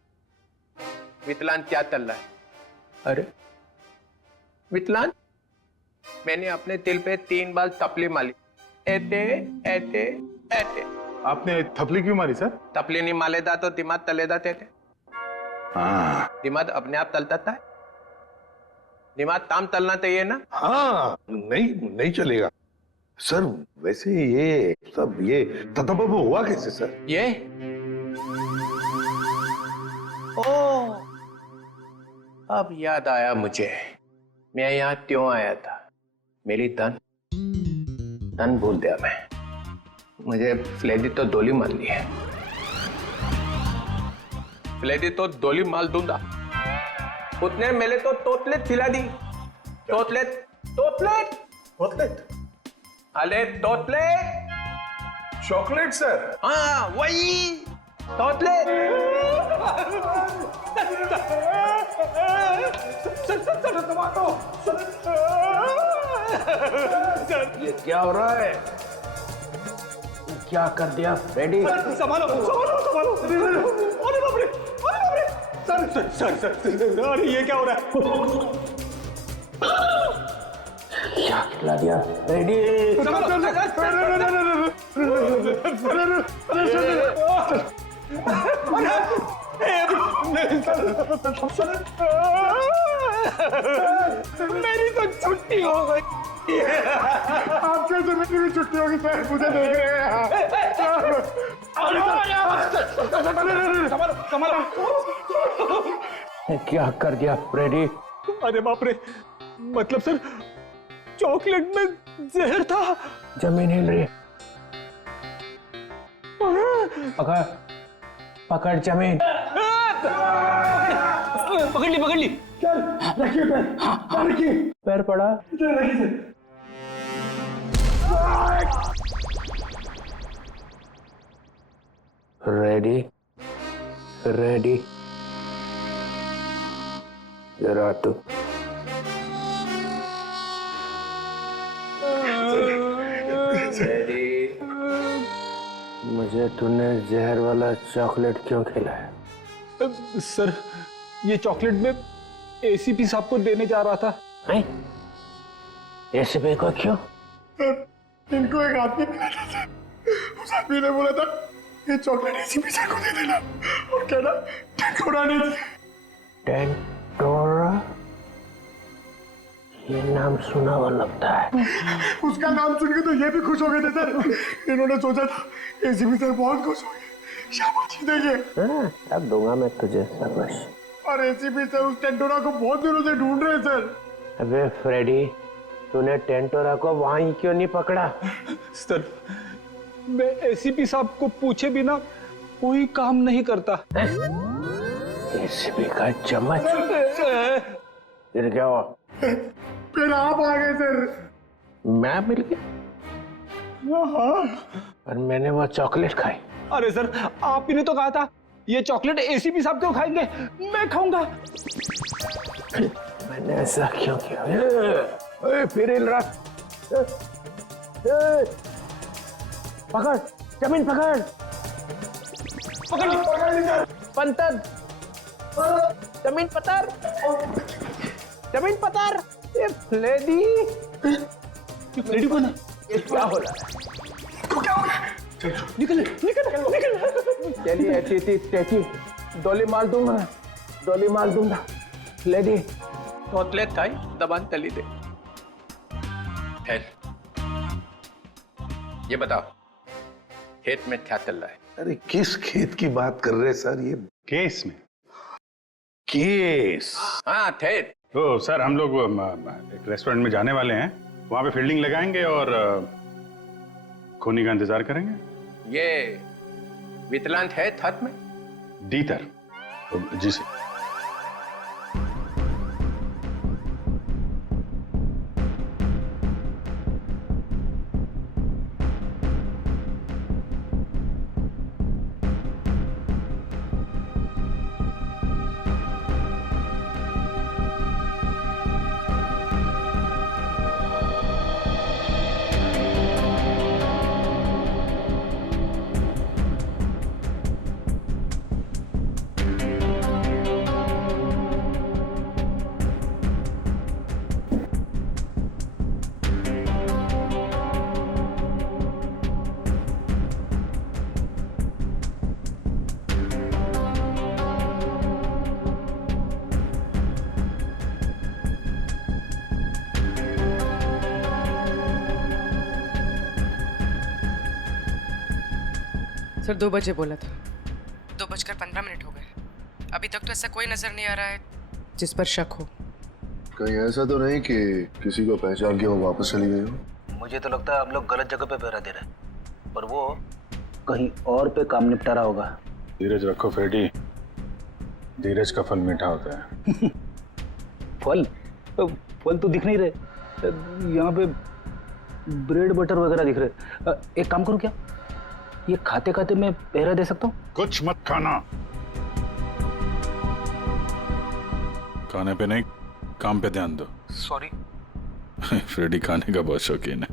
विकलांत क्या चल रहा है? अरे विकलांत, मैंने अपने दिल पे 3 बार थपली मारी, ऐसे ऐसे ऐसे। आपने थपली क्यों मारी सर? थपली नहीं मालेदा तो दिमाग तलेदा थे। हाँ, दिमाग अपने आप तलता था, दिमाग ताम तलना चाहिए ना। हाँ नहीं चलेगा सर। वैसे ये सब ये ततबब हुआ कैसे सर? ये ओ अब याद आया मुझे, मैं यहाँ क्यों आया था। मेरी तन भूल दिया मैं, मुझे फ्लेडी तो दोली मार ली है। फ्लेडी तो दोली मार दूंगा, उसने मेरे तो तोतलेट खिला दी। तोतलेट तोतलेट तोतलेट, अरे तोतलेट चॉकलेट सर। हाँ वही तोतले ये क्या हो रहा है? क्या कर दिया फ्रेडी? संभालो संभालो संभालो। अरे बाप रे, अरे बाप रे। सर, अरे ये क्या हो रहा है? क्या खिला दिया फ्रेडी? मेरी तो छुट्टी हो गई। आप कैसे मेरी छुट्टी होगी सर? मुझे देख रहे हैं। संभालो संभालो। क्या कर दिया फ्रेडी? अरे बाप रे, मतलब सर चॉकलेट में जहर था। जमीन हिल रही है। पकड़ जमीन। पकड़ ली। चल रखिए पैर, रखिए पैर पड़ा। रखिए। रेडी रेडी जरा तू रेडी। मुझे तूने जहर वाला चॉकलेट क्यों खिलाया? सर ये चॉकलेट में एसीपी साहब को देने जा रहा था। एसीपी को क्यों? इनको एक आदमी मिला था। उस आदमी ने बोला था ये चॉकलेट एसीपी सर को दे देना और कहना टेंटोरा नहीं थी। टेंटोरा? ये नाम सुना हुआ लगता है। उसका नाम सुन के तो ये भी खुश हो गए थे सर। इन्होंने सोचा था एसीपी सर बहुत खुश हो गए, शाबाशी देंगे। अब दूंगा मैं तुझे शाबाश। और एसीपी सर उस टेंटोरा को बहुत दिनों से ढूंढ रहे हैं सर। अबे फ्रेडी, तूने टेंटोरा को वहीं क्यों नहीं पकड़ा? सर मैं एसीपी साहब को पूछे बिना कोई काम नहीं करता। एसीपी का चम्मच? फिर क्या हुआ? फिर आप आ गए सर। मैं मिल गया और मैंने वो चॉकलेट खाई। अरे सर आप ही ने तो कहा था ये चॉकलेट एसीपी साहब क्यों खाएंगे, मैं खाऊंगा। मैंने ऐसा क्यों किया? फिर हिल रहा। पकड़ जमीन, पकड़ पंतर, जमीन पतर, जमीन पतर। ये लेडी कौन है? ये क्या हो रहा है? निकल। चलिए ऐसी डोली मार दूंगा। लेडी तोतले खाई दबान तली दे। ये बताओ खेत में क्या चल रहा है? अरे किस खेत की बात कर रहे हैं सर? ये केस में केस? हाँ खेत। तो सर हम लोग एक रेस्टोरेंट में जाने वाले हैं, वहां पे फील्डिंग लगाएंगे और खूनी का इंतजार करेंगे। ये वितलांत है हाथ में? डीतर जी सर। सर 2 बजे बोला था, 2:15 हो गए। अभी तक तो ऐसा कोई नजर नहीं आ रहा है जिस पर शक हो। कहीं ऐसा तो नहीं कि किसी को पहचान के वो वापस चली गई हो? मुझे तो लगता है आप लोग गलत जगह पे पहरा दे रहे हैं, पर वो कहीं और पे काम निपटा रहा होगा। धीरज रखो फ्रेडी, धीरज का फल मीठा होता है। फल तो दिख नहीं रहे, यहाँ पे ब्रेड बटर वगैरह दिख रहे। एक काम करूँ क्या, ये खाते खाते मैं पहरा दे सकता हूँ? कुछ मत खाना। खाने पे नहीं, काम पे ध्यान दो। सॉरी। फ्रेडी खाने का बहुत शौकीन है।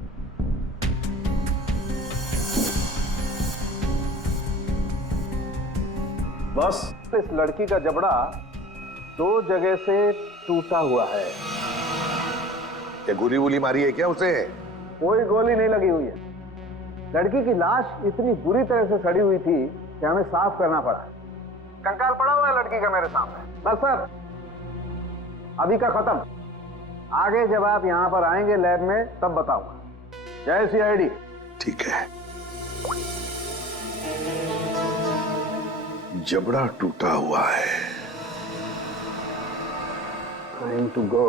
बस इस लड़की का जबड़ा 2 जगह से टूटा हुआ है। क्या गोली वोली मारी है क्या उसे? कोई गोली नहीं लगी हुई है। लड़की की लाश इतनी बुरी तरह से सड़ी हुई थी कि हमें साफ करना पड़ा। कंकाल पड़ा हुआ है लड़की का मेरे सामने। बस सर, अभी का खत्म। आगे जब आप यहां पर आएंगे लैब में तब बताऊंगा। जय CID। ठीक है। जबड़ा टूटा हुआ है। Time to go.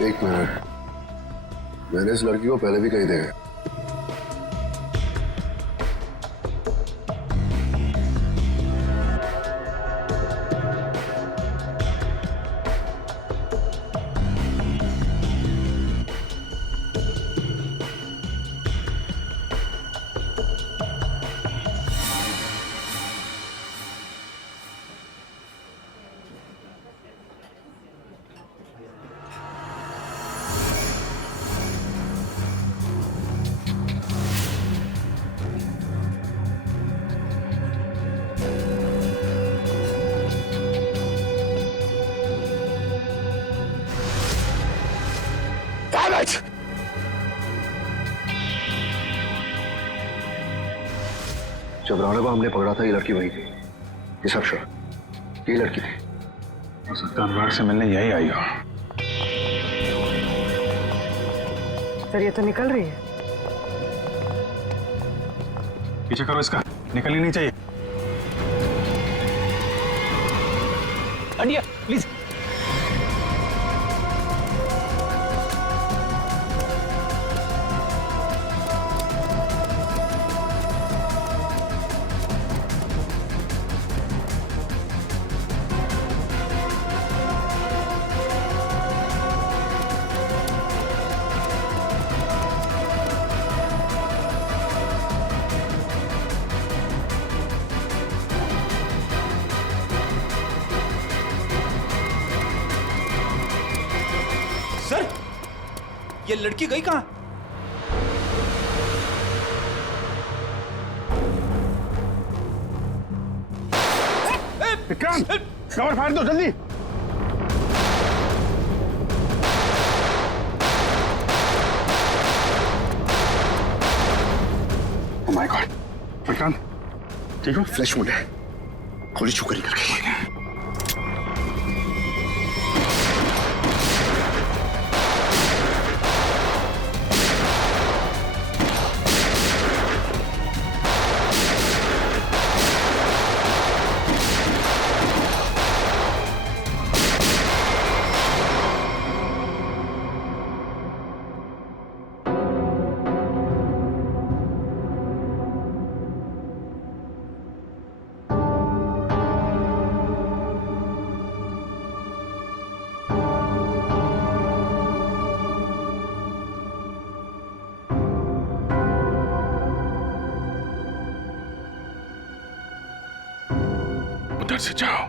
एक मिनट, मैंने इस लड़की को पहले भी कहीं देखा। जब राणा को हमने पकड़ा था ये लड़की वही थी। ये सब श्योर, ये लड़की थी। हो सकता है अनुराग से मिलने यही आई हो। सर ये तो निकल रही है। पीछे करो इसका, निकलनी नहीं चाहिए। हटिया प्लीज। सर, ये लड़की गई कहां? विक्रांत, कवर फाड़ दो जल्दी। ओह माय गॉड, विक्रांत ठीक हो? फ्लैश मूड है, गोली छूकर निकल गई। घर से जाओ।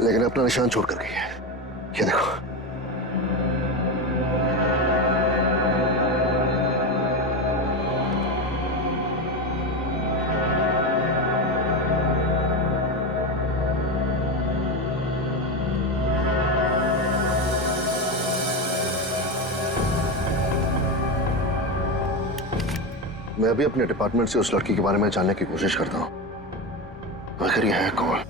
लेकिन अपना निशान छोड़ कर गई है, ये देखो। मैं अभी अपने डिपार्टमेंट से उस लड़की के बारे में जानने की कोशिश करता हूं। आखिर ये है कौन?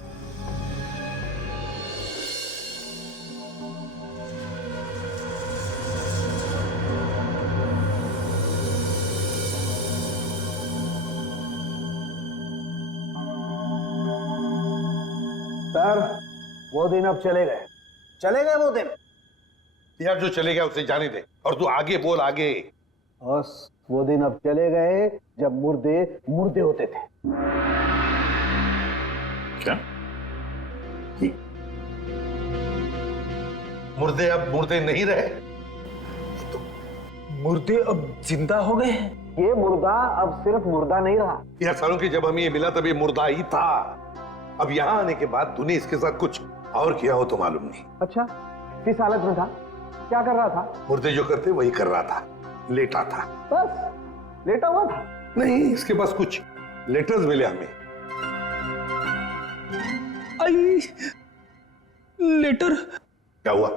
सर, वो दिन अब चले गए। चले गए वो दिन। यार जो चले गया उसे जाने दे, और तू आगे बोल, आगे। बस वो दिन अब चले गए जब मुर्दे मुर्दे होते थे। क्या? मुर्दे अब मुर्दे नहीं रहे, मुर्दे अब जिंदा हो गए हैं। ये मुर्दा अब सिर्फ मुर्दा नहीं रहा। यार सालों की जब हमें ये मिला तब ये मुर्दा ही था। अब यहाँ आने के बाद तूने इसके साथ कुछ और किया हो तो मालूम नहीं। अच्छा, किस हालत में था? क्या कर रहा था? मुर्दे जो करते वही कर रहा था, लेटा था। बस लेटा हुआ था? नहीं, इसके पास कुछ लेटर्स मिले हमें। आई लेटर। क्या हुआ?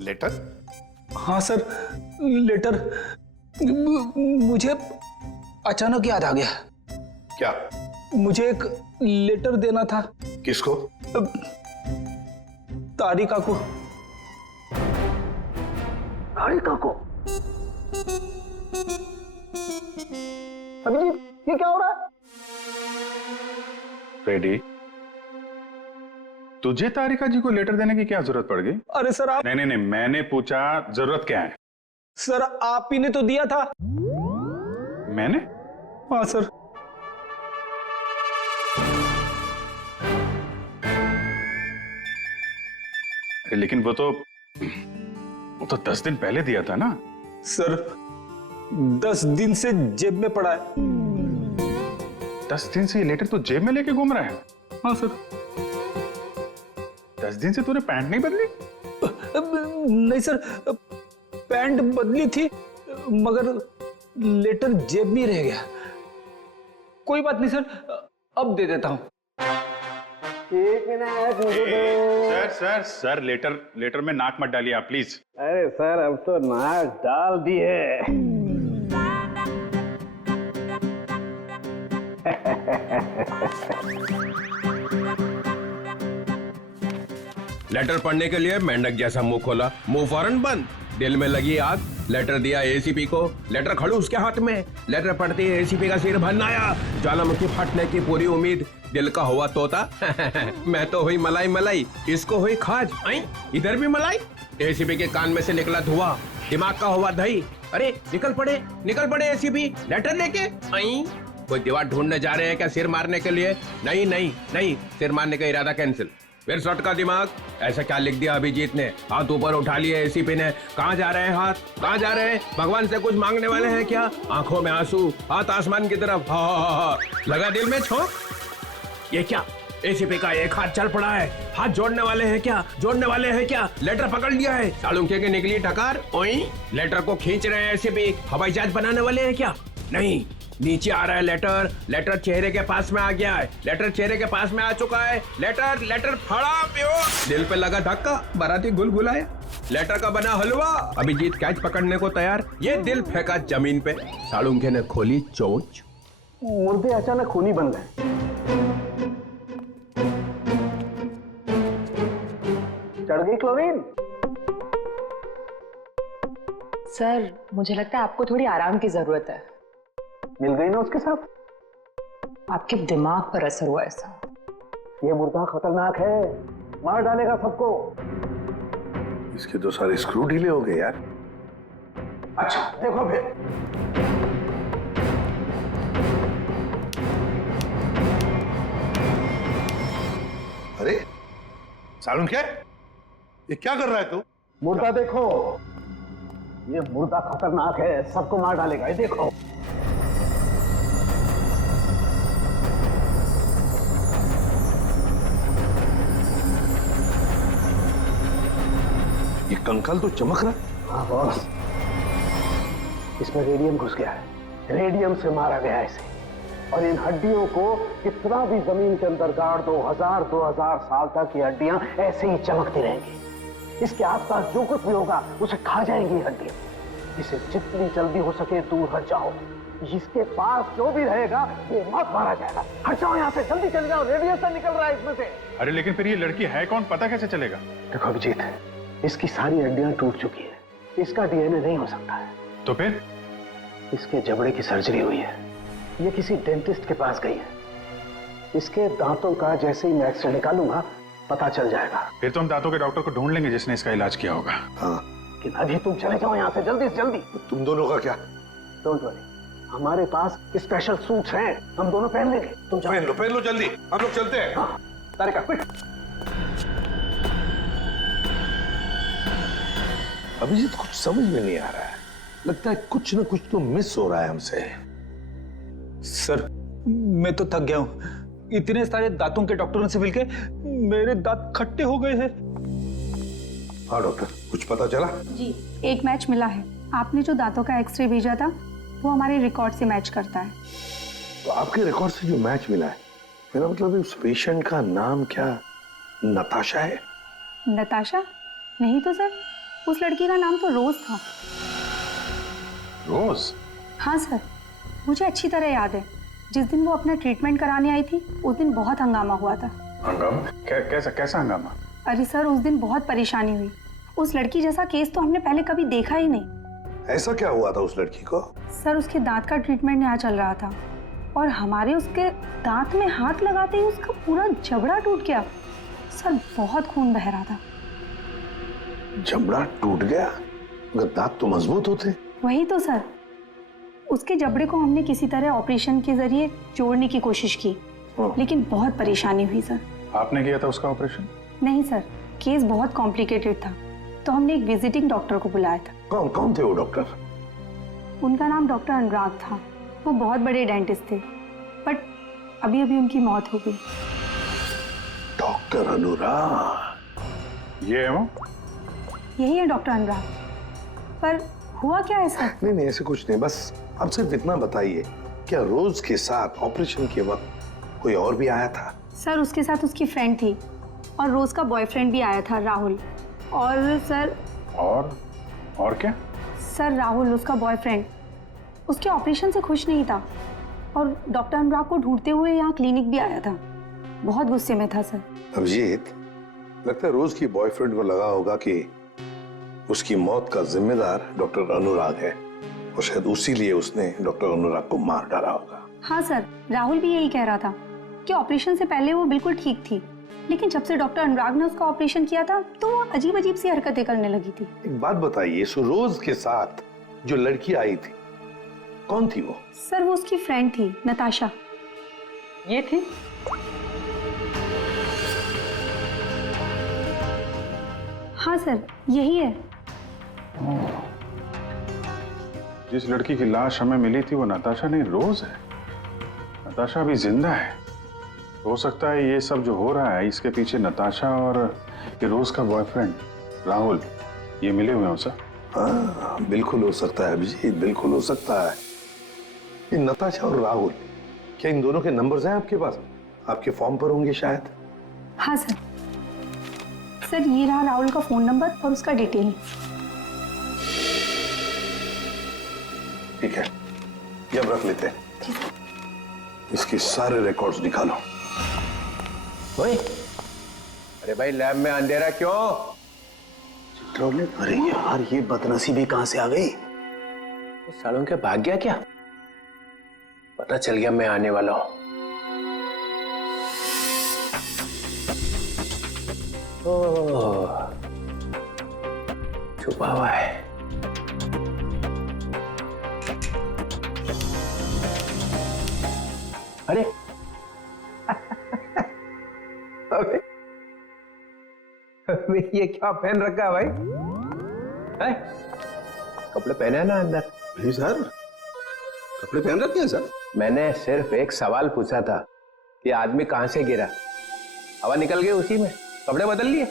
लेटर? हाँ सर, लेटर। मुझे अचानक याद आ गया। क्या? मुझे एक लेटर देना था। किसको? तारिका को। तारिका को? अभिजीत, ये क्या हो रहा है? रेडी? तुझे तारिका जी को लेटर देने की क्या जरूरत पड़ गई? अरे सर आप। नहीं, मैंने पूछा जरूरत क्या है। सर आप ही ने तो दिया था। मैंने? हाँ सर। लेकिन वो तो 10 दिन पहले दिया था ना। सर 10 दिन से जेब में पड़ा है। 10 दिन से ये लेटर तो जेब में लेके घूम रहा है? हाँ सर। 10 दिन से तूने पैंट नहीं बदली? नहीं सर, पैंट बदली थी मगर लेटर जेब में रह गया। कोई बात नहीं सर, अब दे देता हूं। एक मिनट मुझे दो। सर लेटर में नाक मत डालिए आप प्लीज। अरे सर अब तो नाक डाल दी है। लेटर पढ़ने के लिए मेंढक जैसा मुंह खोला, मुंह फौरन बंद। दिल में लगी आग। लेटर दिया एसीपी को, लेटर खड़ूस के हाथ में। लेटर पढ़ते ही एसीपी का सिर भन्नाया, ज्वालामुखी फटने की पूरी उम्मीद। दिल का हुआ तोता मैं तो हुई मलाई मलाई, इसको हुई खाज। इधर भी मलाई। एसीपी के कान में से निकला धुआं, दिमाग का हुआ दही। अरे निकल पड़े एसीपी लेटर लेके। कोई दीवार ढूंढने जा रहे हैं क्या सिर मारने के लिए? नहीं, सिर मारने का इरादा कैंसिल। फिर शॉट का दिमाग। ऐसा क्या लिख दिया अभिजीत ने? हाथ ऊपर उठा लिए एसीपी ने। कहाँ जा रहे हैं हाथ? कहाँ जा रहे हैं? भगवान से कुछ मांगने वाले हैं क्या? आंखों में आंसू, हाथ आसमान की तरफ। हा। लगा दिल में छोंक। ये क्या? एसीपी का एक हाथ चल पड़ा है। हाथ जोड़ने वाले हैं क्या? लेटर पकड़ लिया है। सालुंखे की निकली टकार। ओई लेटर को खींच रहे हैं एसीपी। हवाई जहाज बनाने वाले हैं क्या? नहीं, नीचे आ रहा है लेटर चेहरे के पास में आ गया है। लेटर चेहरे के पास में आ चुका है। लेटर फड़ा प्यो। दिल पे लगा धक्का, बाराती गुलगुलाया। लेटर का बना हलवा। अभिजीत कैच पकड़ने को तैयार, ये दिल फेंका जमीन पे। सालुंखे ने खोली चोंच। मुर्दे अचानक खूनी बन गए। चढ़ गई क्लोरीन। सर मुझे लगता है आपको थोड़ी आराम की जरूरत है। मिल गई ना उसके साथ? आपके दिमाग पर असर हुआ ऐसा। ये मुर्दा खतरनाक है, मार डालेगा सबको। इसके तो सारे स्क्रू ढीले हो गए यार। अच्छा देखो फिर। अरे सालून क्या? ये क्या कर रहा है तू? मुर्दा देखो, ये मुर्दा खतरनाक है, सबको मार डालेगा। ये देखो। ये कंकाल तो चमक रहा है। हाँ बॉस, इसमें रेडियम घुस गया है, रेडियम से मारा गया है इसे। और इन हड्डियों को कितना भी जमीन के अंदर गाड़ दो, 2000 साल तक ये हड्डियां ऐसे ही चमकती रहेंगी। इसके आसपास जो कुछ भी होगा उसे खा जाएंगी ये हड्डियां। इसे जितनी जल्दी हो सके दूर हट जाओ। इसके पास जो भी रहेगा ये मत मारा जाएगा। हट जाओ यहाँ से, जल्दी चले जाओ, रेडिएशन निकल रहा है इसमें से। अरे लेकिन फिर ये लड़की है कौन, पता कैसे चलेगा? देखो अभिजीत, इसकी सारी हड्डियां टूट चुकी है, इसका डीएनए नहीं हो सकता है। तो फिर? इसके जबड़े की सर्जरी हुई है, ये किसी डेंटिस्ट के पास गई है। इसके दांतों का जैसे ही मैं एक्सरे निकालूंगा पता चल जाएगा। फिर तो हम दांतों के डॉक्टर को ढूंढ लेंगे जिसने इसका इलाज किया होगा। हाँ, लेकिन अभी तुम चले जाओ यहाँ से जल्दी से जल्दी। तुम दोनों का क्या? डोंट वरी, हमारे पास स्पेशल सूट्स हैं, हम दोनों पहन लेंगे। तुम जाओ। पहन लो जल्दी, हम लोग चलते हैं। हाँ, तारिका क्विक। अभिजीत कुछ समझ में नहीं आ रहा है, लगता है कुछ ना कुछ तो मिस हो रहा है हमसे। सर मैं तो थक गया हूं, इतने सारे दांतों के डॉक्टरों से मिलके मेरे दांत खट्टे हो गए हैं। हाँ डॉक्टर, कुछ पता चला? जी, एक मैच मिला है। आपने जो दांतों का एक्सरे भेजा था वो हमारे रिकॉर्ड से मैच करता है। तो आपके रिकॉर्ड से जो मैच मिला है, मेरा मतलब उस पेशेंट का नाम क्या नताशा है? नताशा? नहीं तो सर, उस लड़की का नाम तो रोज था। रोज? हाँ सर, मुझे अच्छी तरह याद है। जिस दिन वो अपना ट्रीटमेंट कराने आई थी उस दिन बहुत हंगामा हुआ था। हंगामा? कैसा हंगामा? अरे सर, उस दिन बहुत परेशानी हुई। उस लड़की जैसा केस तो हमने पहले कभी देखा ही नहीं। ऐसा क्या हुआ था उस लड़की को? सर, उसके दांत का ट्रीटमेंट यहाँ चल रहा था और हमारे उसके दांत में हाथ लगाते ही उसका पूरा जबड़ा टूट गया। सर, बहुत खून बह रहा था। जबड़ा टूट गया? मगर दांत तो मजबूत होते। वही तो सर, उसके जबड़े को हमने किसी तरह ऑपरेशन के जरिए जोड़ने की कोशिश की, लेकिन बहुत परेशानी हुई सर। आपने किया था उसका ऑपरेशन? नहीं सर, केस बहुत कॉम्प्लिकेटेड था, तो हमने एक विजिटिंग डॉक्टर को बुलाया था। कौन थे वो डॉक्टर? उनका नाम डॉक्टर अनुराग था। वो बहुत बड़े डेंटिस्ट थे, बट अभी अभी उनकी मौत हो गई। डॉक्टर अनुराग? ये है वो? यही है डॉक्टर अनुराग। पर हुआ क्या है सर? नहीं ऐसे कुछ नहीं, बस आप सिर्फ इतना बताइए, क्या रोज के साथ ऑपरेशन के वक्त कोई और भी आया था? सर, उसके साथ उसकी फ्रेंड थी और रोज का बॉयफ्रेंड भी आया था, राहुल। और सर और क्या? सर, राहुल उसका बॉयफ्रेंड उसके ऑपरेशन से खुश नहीं था और डॉक्टर अनुराग को ढूंढते हुए यहाँ क्लिनिक भी आया था। बहुत गुस्से में था सर। अभिजीत, लगता है रोज की बॉयफ्रेंड को लगा होगा कि उसकी मौत का जिम्मेदार डॉक्टर अनुराग है और शायद उसी लिए उसने डॉक्टर अनुराग को मार डाला होगा। हाँ सर, राहुल भी यही कह रहा था कि ऑपरेशन से पहले वो बिल्कुल ठीक थी, लेकिन जब से डॉक्टर अनुराग ने उसका ऑपरेशन किया था तो वो अजीब अजीब सी हरकतें करने लगी थी। एक बात बताइए, रोज के साथ जो लड़की आई थी कौन थी वो? सर, वो उसकी फ्रेंड थी, नताशा। ये थी? हाँ सर, यही है। जिस लड़की की लाश हमें मिली थी वो नताशा नहीं, रोज है। नताशा अभी जिंदा है। हो सकता है ये सब जो हो रहा है इसके पीछे नताशा और ये रोज का बॉयफ्रेंड राहुल ये मिले हुए हैं सर। हाँ, बिल्कुल हो सकता है अभिजीत, बिल्कुल हो सकता है। ये नताशा और राहुल, क्या इन दोनों के नंबर्स हैं आपके पास? आपके फॉर्म पर होंगे शायद। हाँ सर। सर, ये रहा राहुल का फोन नंबर और उसका डिटेल। ठीक है, ये अब रख लेते हैं। इसके सारे रिकॉर्ड्स निकालो। भाई, अरे भाई, लैब में अंधेरा क्यों? अरे यार, ये बदनसीबी कहां से आ गई? सालों के भाग गया क्या? पता चल गया मैं आने वाला हूं। ओह, छुपा हुआ है। अरे अबे ये क्या पहन रखा है भाई? है? कपड़े पहने हैं ना अंदर? नहीं सर, कपड़े पहन रखे हैं सर। मैंने सिर्फ एक सवाल पूछा था कि आदमी कहां से गिरा, हवा निकल गई उसी में, कपड़े बदल लिए।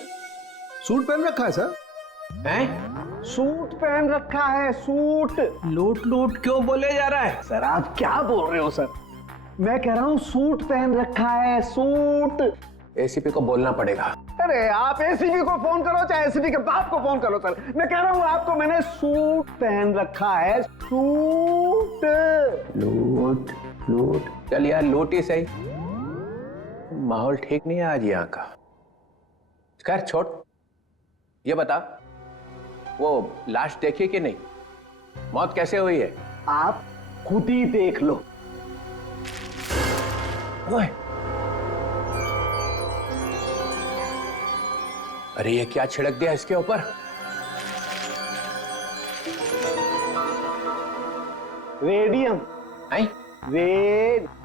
सूट पहन रखा है सर। हैं? सूट पहन रखा है, सूट। लूट लूट क्यों बोले जा रहा है? सर आप क्या बोल रहे हो सर? मैं कह रहा हूँ सूट पहन रखा है, सूट। एसीपी को बोलना पड़ेगा। अरे आप एसीपी को फोन करो चाहे एसीपी के बाप को फोन करो सर, मैं कह रहा हूँ आपको मैंने सूट पहन रखा है, सूट। लूट लूट, चल यार लूट ही सही, माहौल ठीक नहीं है आज यहाँ का। खैर छोड़, ये बता वो लाश देखी कि नहीं? मौत कैसे हुई है? आप खुद ही देख लो। ओए, अरे ये क्या छिड़क दिया इसके ऊपर? रेडियम। आई?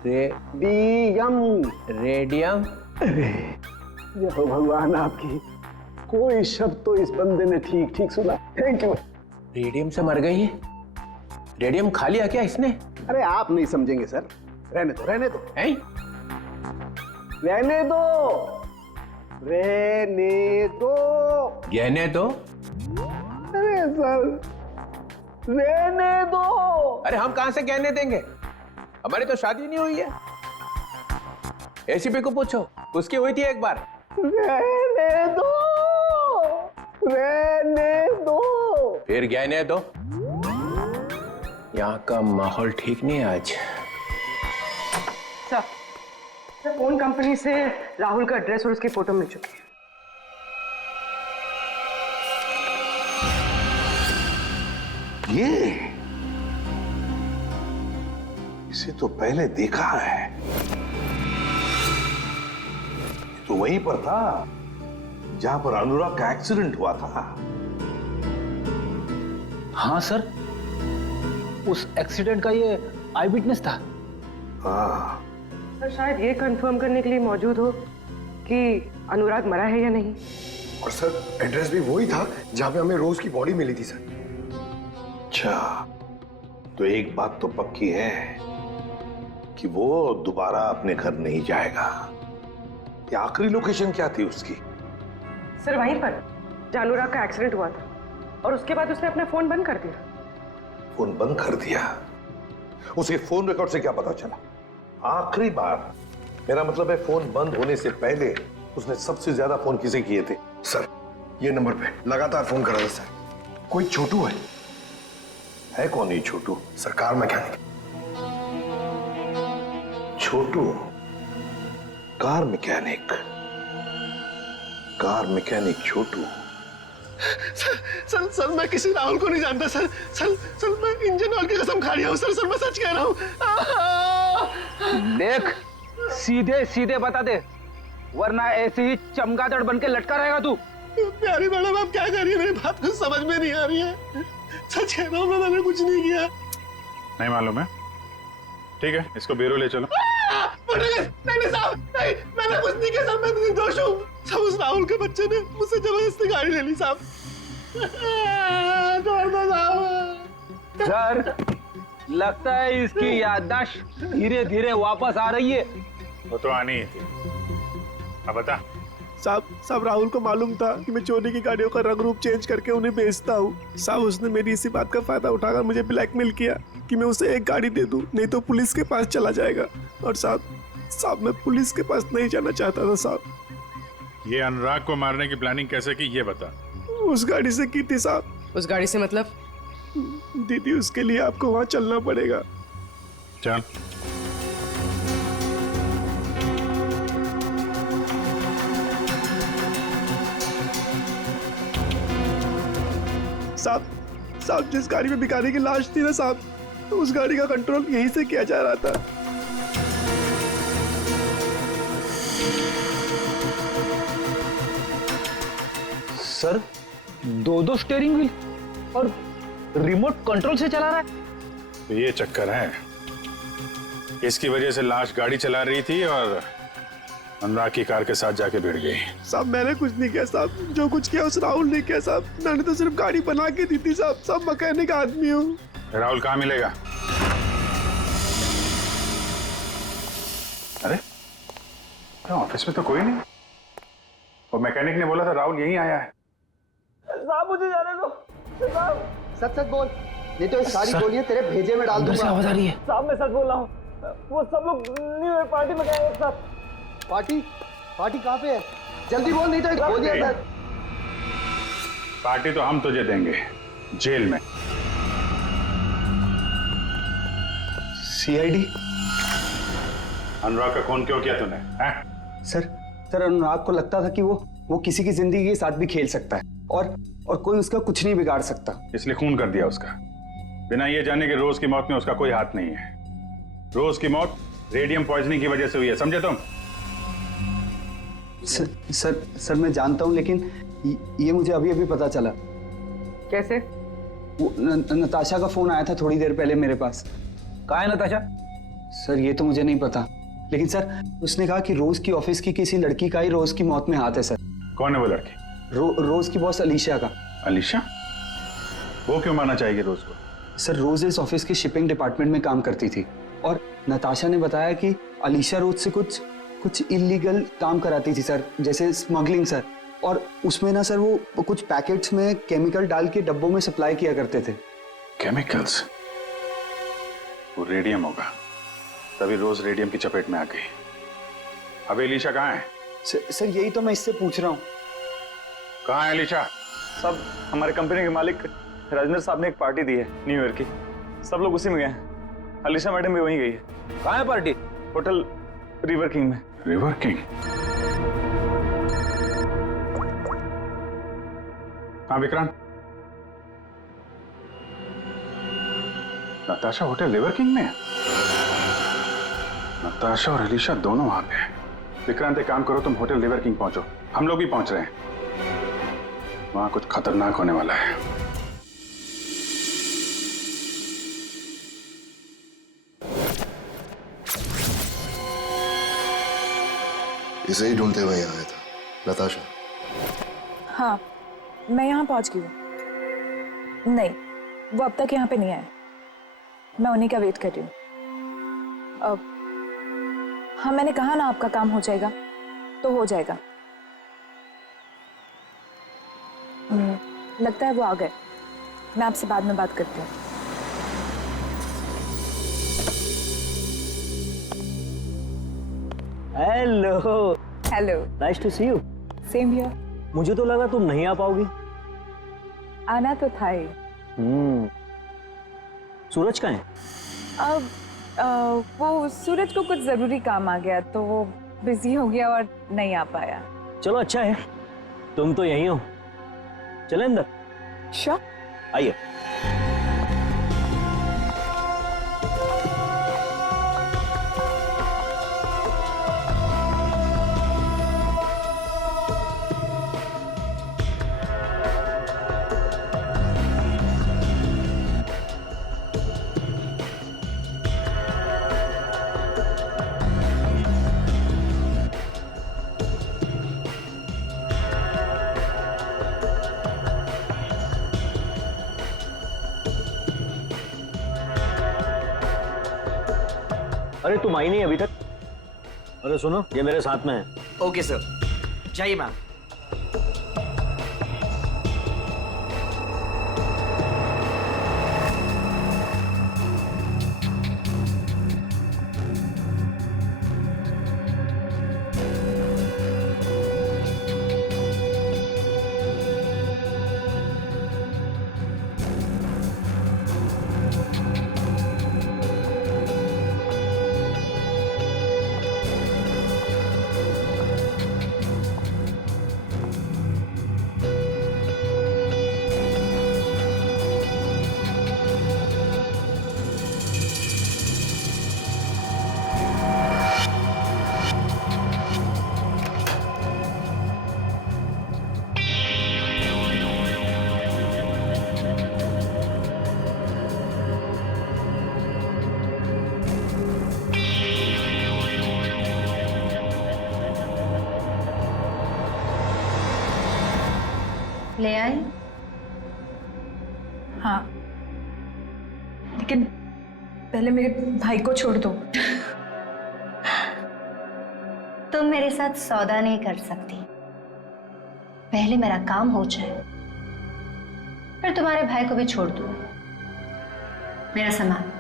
रेडियम। रेडियम? जय हो भगवान आपकी, कोई शब्द तो इस बंदे ने ठीक ठीक सुना। Thank you. रेडियम से मर गई है? रेडियम खा लिया क्या इसने? अरे आप नहीं समझेंगे सर, रहने दो रहने दो। हैं? रहने दो रहने दो। गहने दो? अरे सर रहने दो। अरे हम कहां से गहने देंगे, हमारी तो शादी नहीं हुई है। एसीपी को पूछो, उसकी हुई थी एक बार। रहने दो रहने दो। फिर गहने दो। यहाँ का माहौल ठीक नहीं है आज। सर फोन कंपनी से राहुल का एड्रेस और उसकी फोटो मिल चुकी है। ये इसे तो पहले देखा है, तो वहीं पर था जहां पर अनुराग का एक्सीडेंट हुआ था। हाँ सर, उस एक्सीडेंट का ये आई विटनेस था। हाँ सर शायद ये कंफर्म करने के लिए मौजूद हो कि अनुराग मरा है या नहीं। और सर एड्रेस भी वही था जहां पे हमें रोज की बॉडी मिली थी सर। अच्छा, तो एक बात तो पक्की है कि वो दोबारा अपने घर नहीं जाएगा। ये आखिरी लोकेशन क्या थी उसकी? सर वहीं पर जहां अनुराग का एक्सीडेंट हुआ था, और उसके बाद उसने अपना फोन बंद कर दिया। फोन बंद कर दिया? उसे फोन रिकॉर्ड से क्या पता चला? आखिरी बार, मेरा मतलब है फोन बंद होने से पहले उसने सबसे ज्यादा फोन किसे किए थे? सर ये नंबर पे लगातार फोन कर रहा था सर। कोई छोटू है कौन ये Chhotu? Sir car mechanic. Chhotu car mechanic? Car mechanic Chhotu? Sir मैं किसी राहुल को नहीं जानता सर। सर मैं इंजन ऑयल की कसम खा रहा हूँ सर मैं सच कह रहा हूँ। देख सीधे सीधे बता दे, वरना ऐसे ही चमगादड़ बन के लटका रहेगा तू। प्यारी मैडम आप क्या कर रही है, मेरी बात कुछ समझ में नहीं आ रही है। सच कह रहा हूँ मैंने कुछ नहीं किया। नहीं मालूम है? ठीक है, इसको ब्यूरो ले चलो। नहीं साहब, नहीं मैंने कुछ नहीं किया साहब, मैं निर्दोष हूँ। सब उस राहुल के बच्चे ने मुझसे जबरदस्ती गाड़ी ले ली साहब। छोड़ दो साहब। सर लगता है इसकी याददाश्त धीरे धीरे वापस आ रही है। वो तो आनी ही थी। अब बता। साहब राहुल को मालूम था कि मैं चोरी की गाड़ियों का रंग रूप चेंज करके उन्हें बेचता हूँ। साहब उसने मेरी इसी बात का फायदा उठाकर मुझे ब्लैकमेल किया कि मैं उसे एक गाड़ी दे दूं, नहीं तो पुलिस के पास चला जाएगा। और साहब मैं पुलिस के पास नहीं जाना चाहता था साहब। ये अनुराग को मारने की प्लानिंग कैसे की ये बता। उस गाड़ी से की थी साहब। उस गाड़ी से मतलब? दीदी उसके लिए आपको वहां चलना पड़ेगा। चल। साहब जिस गाड़ी में भिखारी की लाश थी ना साहब, उस गाड़ी का कंट्रोल यहीं से किया जा रहा था। सर 2 स्टीयरिंग व्हील और रिमोट कंट्रोल से चला रहा है। तो ये चक्कर है, इसकी वजह से लाश गाड़ी चला रही थी और अनुराग की कार के साथ जाके भिड़ गई। साहब मैंने कुछ नहीं किया साहब, जो कुछ किया उस राहुल ने किया साहब। मैंने तो सिर्फ गाड़ी बना के दी थी साहब। सब मैकेनिक आदमी हूँ। राहुल कहाँ मिलेगा? अरे ऑफिस में तो कोई नहीं, और मैकेनिक ने बोला था राहुल यहीं आया है। साहब मुझे जाने दो साहब। सच सच बोल, नहीं तो ये सारी गोलियां तेरे भेजे में डाल दूंगा। आवाज आ रही है। साहब मैं सच बोल रहा हूँ, वो सब लोग न्यू ईयर पार्टी में गए एक साथ। पार्टी पार्टी कहाँ पे है? जल्दी बोल, नहीं तो ये गोलियां अंदर। पार्टी तो हम तुझे देंगे जेल में। सीआईडी? अनुराग का खून क्यों किया तूने? सर अनुराग को लगता था कि वो किसी की जिंदगी के साथ भी खेल सकता है और कोई उसका कुछ नहीं बिगाड़ सकता, इसलिए खून कर दिया उसका, बिना ये जाने कि रोज की मौत में उसका कोई हाथ नहीं है। रोज की मौत रेडियम पॉइजनिंग की वजह से हुई है, समझे तुम? सर मैं जानता हूं, लेकिन ये मुझे अभी अभी पता चला। कैसे? वो नताशा का फोन आया था थोड़ी देर पहले मेरे पास। कहाँ है नताशा? सर ये तो मुझे नहीं पता, लेकिन सर उसने कहा कि रोज की ऑफिस की किसी लड़की का ही रोज की मौत में हाथ है सर। कौन है वो लड़की? रोज की बॉस अलीशा का। अलीशा? वो क्यों मारना चाहेगी रोज को? सर रोज इस ऑफिस के शिपिंग डिपार्टमेंट में काम करती थी और नताशा ने बताया कि अलीशा रोज से कुछ इलीगल काम कराती थी सर, जैसे स्मगलिंग सर। और उसमें ना सर वो कुछ पैकेट्स में केमिकल डाल के डब्बों में सप्लाई किया करते थे। केमिकल्स? वो रेडियम होगा, तभी रोज रेडियम की चपेट में आ गई। अब अलीशा कहाँ है? सर यही तो मैं इससे पूछ रहा हूँ। कहाँ है अलीशा? सब हमारे कंपनी के मालिक राजेंद्र साहब ने एक पार्टी दी है न्यू ईयर की, सब लोग उसी में गए हैं। अलीशा मैडम भी वहीं गई है। कहाँ है पार्टी? होटल रिवर किंग में। River King? हाँ Vikrant, Natasha hotel River King में है? नताशा और अलीशा दोनों वहां पे हैं। विक्रांत एक काम करो, तुम होटल रिवर किंग पहुंचो, हम लोग भी पहुंच रहे हैं। वहां कुछ खतरनाक होने वाला है। इसे ही ढूंढते हुए यहाँ आया था। नताशा? हाँ मैं यहाँ पहुँच गई हूँ। नहीं वो अब तक यहाँ पे नहीं आया, मैं उन्हीं का वेट कर रही हूँ। हाँ मैंने कहा ना आपका काम हो जाएगा तो हो जाएगा। लगता है वो आ गए, मैं आपसे बाद में बात करती हूँ। Hello. Hello, nice to see you. Same here. मुझे तो लगा तुम नहीं आ पाओगी। आना तो था ही। सूरज कहाँ है? अब वो सूरज को कुछ जरूरी काम आ गया तो वो बिजी हो गया और नहीं आ पाया। चलो अच्छा है, तुम तो यहीं हो, चले अंदर। श्योर, आइए। अरे तुम आई नहीं अभी तक? अरे सुनो, ये मेरे साथ में है। ओके सर, जाइए मैम। ले आई? हाँ, लेकिन पहले मेरे भाई को छोड़ दो। तुम मेरे साथ सौदा नहीं कर सकती। पहले मेरा काम हो जाए, फिर तुम्हारे भाई को भी छोड़ दूँ। मेरा सामान।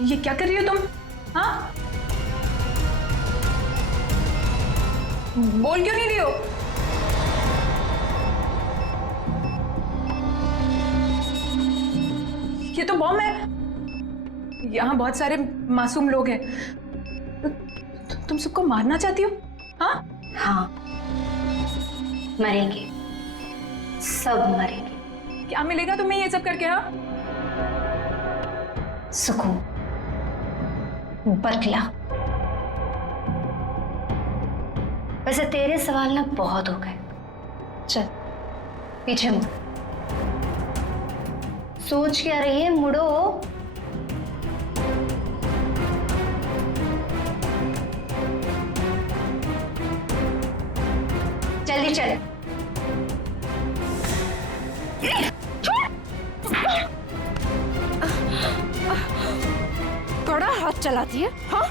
ये क्या कर रही हो तुम? हाँ, बोल क्यों नहीं रही हो? ये तो बॉम्ब है। यहाँ बहुत सारे मासूम लोग हैं। तुम सबको मारना चाहती हो? हाँ हाँ, मरेंगे, सब मरेंगे। क्या मिलेगा तुम्हें ये सब करके? हाँ, सुकून, बदला। वैसे तेरे सवाल ना बहुत हो गए। चल पीछे मुड़। सोच क्या रही है? मुड़ो। जल्दी चल। बड़ा हाथ चलाती है। हाँ,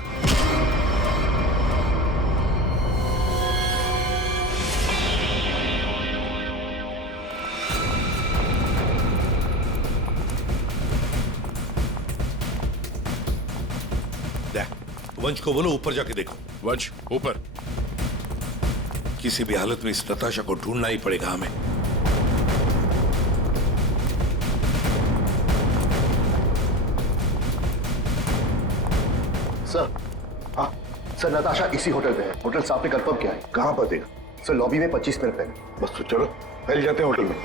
वंश को बोलो ऊपर जाके देखो। वंश ऊपर। किसी भी हालत में इस नताशा को ढूंढना ही पड़ेगा हमें। सर, हाँ सर, नताशा इसी होटल पे है। होटल साहब ने कंफर्म किया है। कहाँ पर देगा? सर लॉबी में 25 मिनट पहले। बस तो चलो पहले जाते हैं होटल में।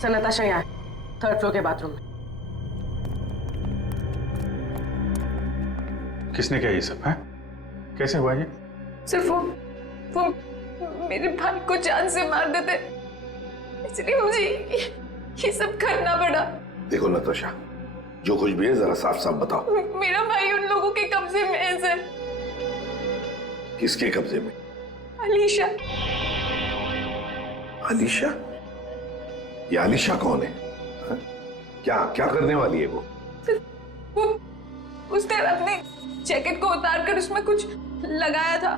सर नताशा यहाँ है, 3rd फ्लोर के बाथरूम में। किसने किया ये सब? है कैसे हुआ ये? सिर्फ वो मेरे भाई को जान से मार देते, इसलिए मुझे ये सब करना पड़ा। देखो नताशा, जो कुछ भी है जरा साफ साफ बताओ। मेरा भाई उन लोगों के कब्जे में है सर। किसके कब्जे में? अलीशा। अलीशा? ये अलीशा कौन है? हा? क्या क्या करने वाली है वो? उसने अपने जैकेट को उतार कर उसमें कुछ लगाया था,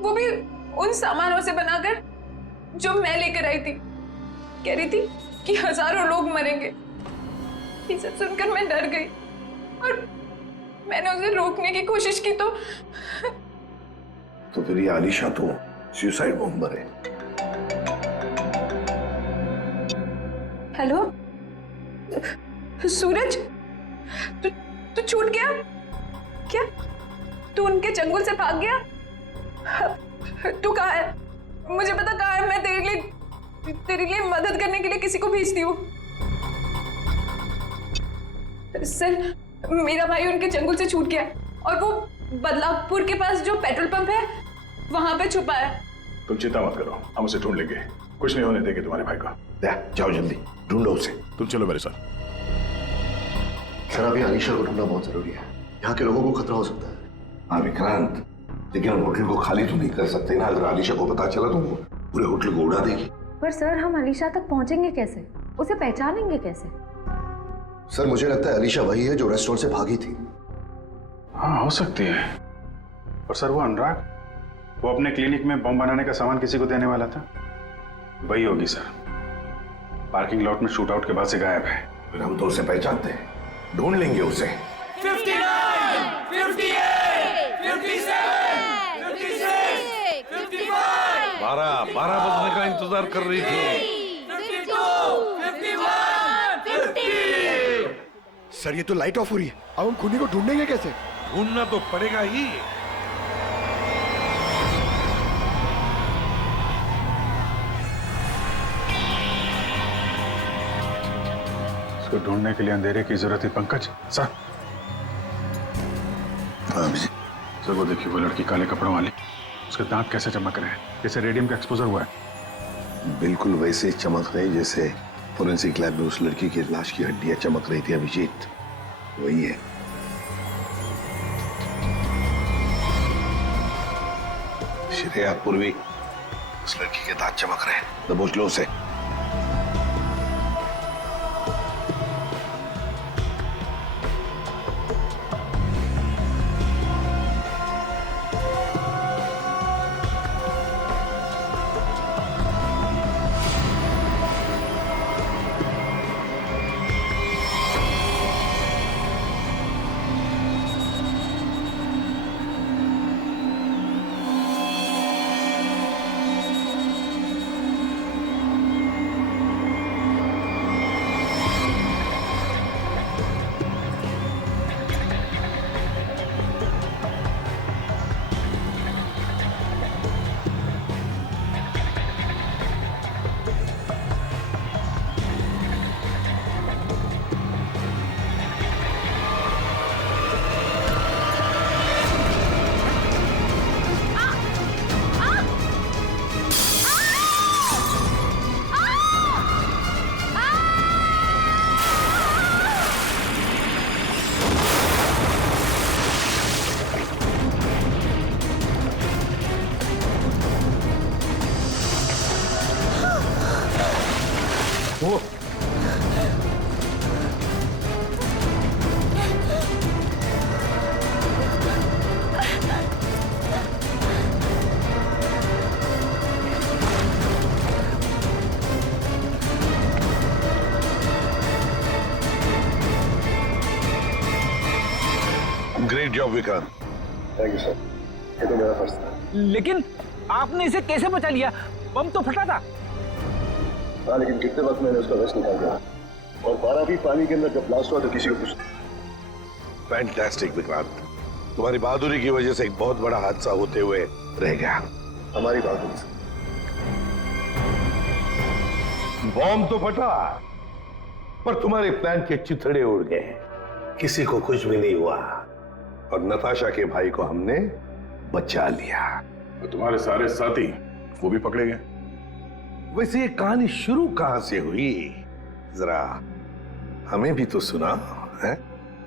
वो भी उन सामानों से बनाकर जो मैं लेकर आई थी। कह रही थी कि हजारों लोग मरेंगे। ये सब सुनकर मैं डर गई मैंने उसे रोकने की कोशिश की तो फिर ये आलिशा तो सुसाइड बॉम्बर है। हेलो सूरज, तू छूट गया क्या? तू उनके चंगुल से भाग गया? तू कहाँ है? मुझे पता कहाँ है। मैं तेरे लिए मदद करने के लिए किसी को भेजती हूँ। सर, मेरा भाई उनके चंगुल से छूट गया और वो बदलापुर के पास जो पेट्रोल पंप है वहां पे छुपा है। तुम चिंता मत करो, हम उसे ढूंढ लेंगे। कुछ नहीं होने देंगे तुम्हारे भाई को। जाओ जल्दी ढूंढो उसे। तुम चलो मेरे साथ। सर, अभी आलिशा को ढूंढना बहुत जरूरी है। यहाँ के लोगों को खतरा हो सकता है। हाँ विक्रांत, लेकिन हम होटल को खाली तो नहीं कर सकते ना। अगर आलिशा को पता चला तो वो पूरे होटल को उड़ा देगी। पर सर, हम अलीशा तक पहुंचेंगे कैसे? उसे पहचानेंगे कैसे? सर, मुझे लगता है अलीशा वही है जो रेस्टोरेंट से भागी थी। हाँ, हो सकती है। और सर, वो अनुराग, वो अपने क्लिनिक में बम बनाने का सामान किसी को देने वाला था, वही होगी सर। पार्किंग लॉट में शूट आउट के बाद से गायब है। फिर हम तो उसे पहचानते हैं, ढूंढ लेंगे उसे। 59, 58, 57, 56, 55, 12 बजने का इंतजार कर रही थी। 52, 51, 50। सर, ये तो लाइट ऑफ हो रही है। अब हम खूनी को ढूंढेंगे कैसे? ढूंढना तो पड़ेगा ही। इसको ढूंढने के लिए अंधेरे की जरूरत है पंकज। सर, सर वो देखिए, वो लड़की काले कपड़ों वाली, उसके दांत कैसे चमक रहे हैं, जैसे रेडियम का एक्सपोजर हुआ है। बिल्कुल वैसे चमक रही जैसे फोरेंसिक लैब में उस लड़की की लाश की हड्डियां चमक रही थी। अभिजीत, वही है। श्रेया, पूर्वी, उस लड़की के दांत चमक रहे हैं। दबोच लो उसे। Great job Vikrant. Thank you sir, ये तो मेरा फर्ज था। लेकिन आपने इसे कैसे बचा लिया? बम तो फटा था। हाँ, लेकिन कितने वक्त मैंने उसका वेस्ट निकाल दिया और 12 भी पानी के अंदर जब ब्लास्ट हुआ तो किसी को कुछ। फैंटास्टिक विक्रांत, तुम्हारी बहादुरी की वजह से एक बहुत बड़ा हादसा होते हुए रह गया। हमारी बहादुरी से। बॉम्ब तो फटा, पर तुम्हारे प्लान के चिथड़े उड़ गए। किसी को कुछ भी नहीं हुआ और नताशा के भाई को हमने बचा लिया। तो तुम्हारे सारे साथी वो भी पकड़े गए। वैसे ये कहानी शुरू कहां से हुई, जरा हमें भी तो सुना है।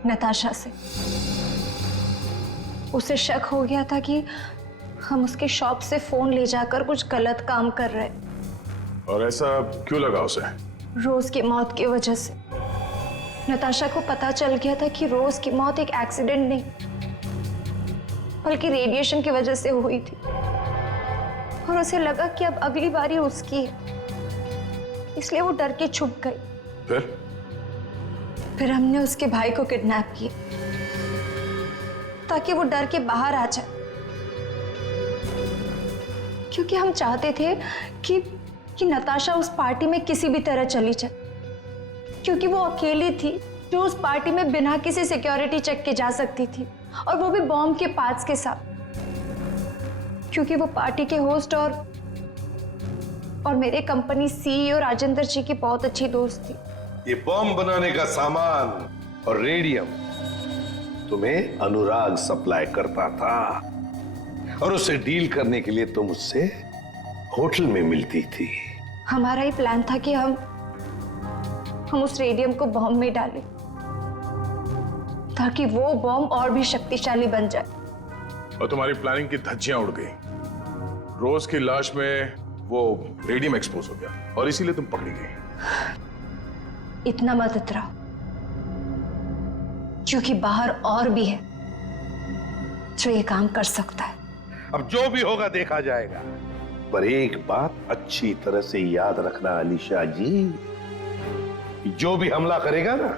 नताशा से। उसे शक हो गया था कि हम उसके शॉप से फोन ले जाकर कुछ गलत काम कर रहे। और ऐसा क्यों लगा उसे? रोज की मौत की वजह से। नताशा को पता चल गया था कि रोज की मौत एक एक्सीडेंट नहीं बल्कि रेडिएशन की वजह से हुई थी, और उसे लगा कि अब अगली बारी उसकी है, इसलिए वो डर के छुप गई। फिर हमने उसके भाई को किडनैप किया ताकि वो डर के बाहर आ जाए, क्योंकि हम चाहते थे कि नताशा उस पार्टी में किसी भी तरह चली जाए, क्योंकि वो अकेली थी जो उस पार्टी में बिना किसी सिक्योरिटी चेक के जा सकती थी, और वो भी बॉम्ब के पार्ट्स के साथ, क्योंकि वो पार्टी के होस्ट और मेरे कंपनी सीईओ राजेंद्र जी की बहुत अच्छी दोस्त थी। ये बॉम्ब बनाने का सामान और रेडियम तुम्हें अनुराग सप्लाई करता था, और उससे डील करने के लिए तुम उससे होटल में मिलती थी। हमारा ही प्लान था कि हम उस रेडियम को बॉम्ब में डालें, ताकि वो बॉम्ब और भी शक्तिशाली बन जाए। और तुम्हारी प्लानिंग की धज्जियां उड़ गई। रोज की लाश में वो रेडियम एक्सपोज हो गया और इसीलिए तुम पकड़ी गई। इतना मत इतराओ, क्योंकि बाहर और भी है जो ये काम कर सकता है। अब जो भी होगा देखा जाएगा, पर एक बात अच्छी तरह से याद रखना अलीशा जी, जो भी हमला करेगा ना,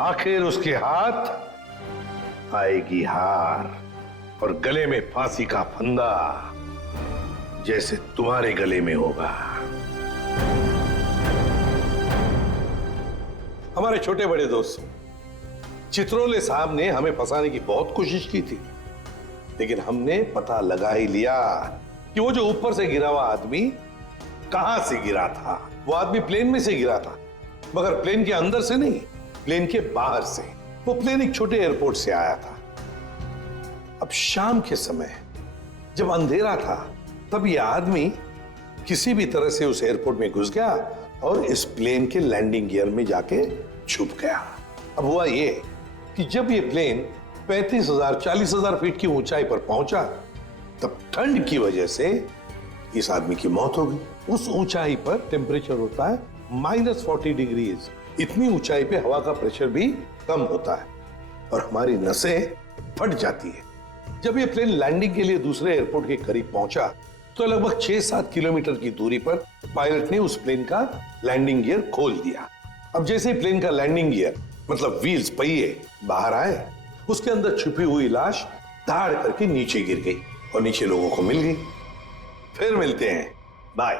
आखिर उसके हाथ आएगी हार और गले में फांसी का फंदा, जैसे तुम्हारे गले में होगा। हमारे छोटे बड़े दोस्त चित्रोले साहब ने हमें फंसाने की बहुत कोशिश की थी, लेकिन हमने पता लगा ही लिया कि वो जो ऊपर से गिरा हुआ आदमी कहां से गिरा था। वो आदमी प्लेन में से गिरा था, मगर प्लेन के अंदर से नहीं, प्लेन के बाहर से। वो प्लेन एक छोटे एयरपोर्ट से आया था। अब शाम के समय जब अंधेरा था, तब ये आदमी किसी भी तरह से उस एयरपोर्ट में घुस गया और इस प्लेन के लैंडिंग गियर में जाके छुप गया। अब हुआ ये कि जब ये प्लेन 35,000 40,000 फीट की ऊंचाई पर पहुंचा, तब ठंड की वजह से इस आदमी की मौत हो गई। उस ऊंचाई पर टेम्परेचर होता है -40 डिग्रीज। इतनी ऊंचाई पे हवा का प्रेशर भी कम होता है और हमारी नसें फट जाती है। जब ये प्लेन लैंडिंग के लिए दूसरे एयरपोर्ट के करीब पहुंचा, तो लगभग 6-7 किलोमीटर की दूरी पर पायलट ने उस प्लेन का लैंडिंग गियर खोल दिया। अब जैसे ही प्लेन का लैंडिंग गियर मतलब व्हील्स, पहिए बाहर आए, उसके अंदर छुपी हुई लाश धाड़ करके नीचे गिर गई और नीचे लोगों को मिल गई। फिर मिलते हैं, बाय।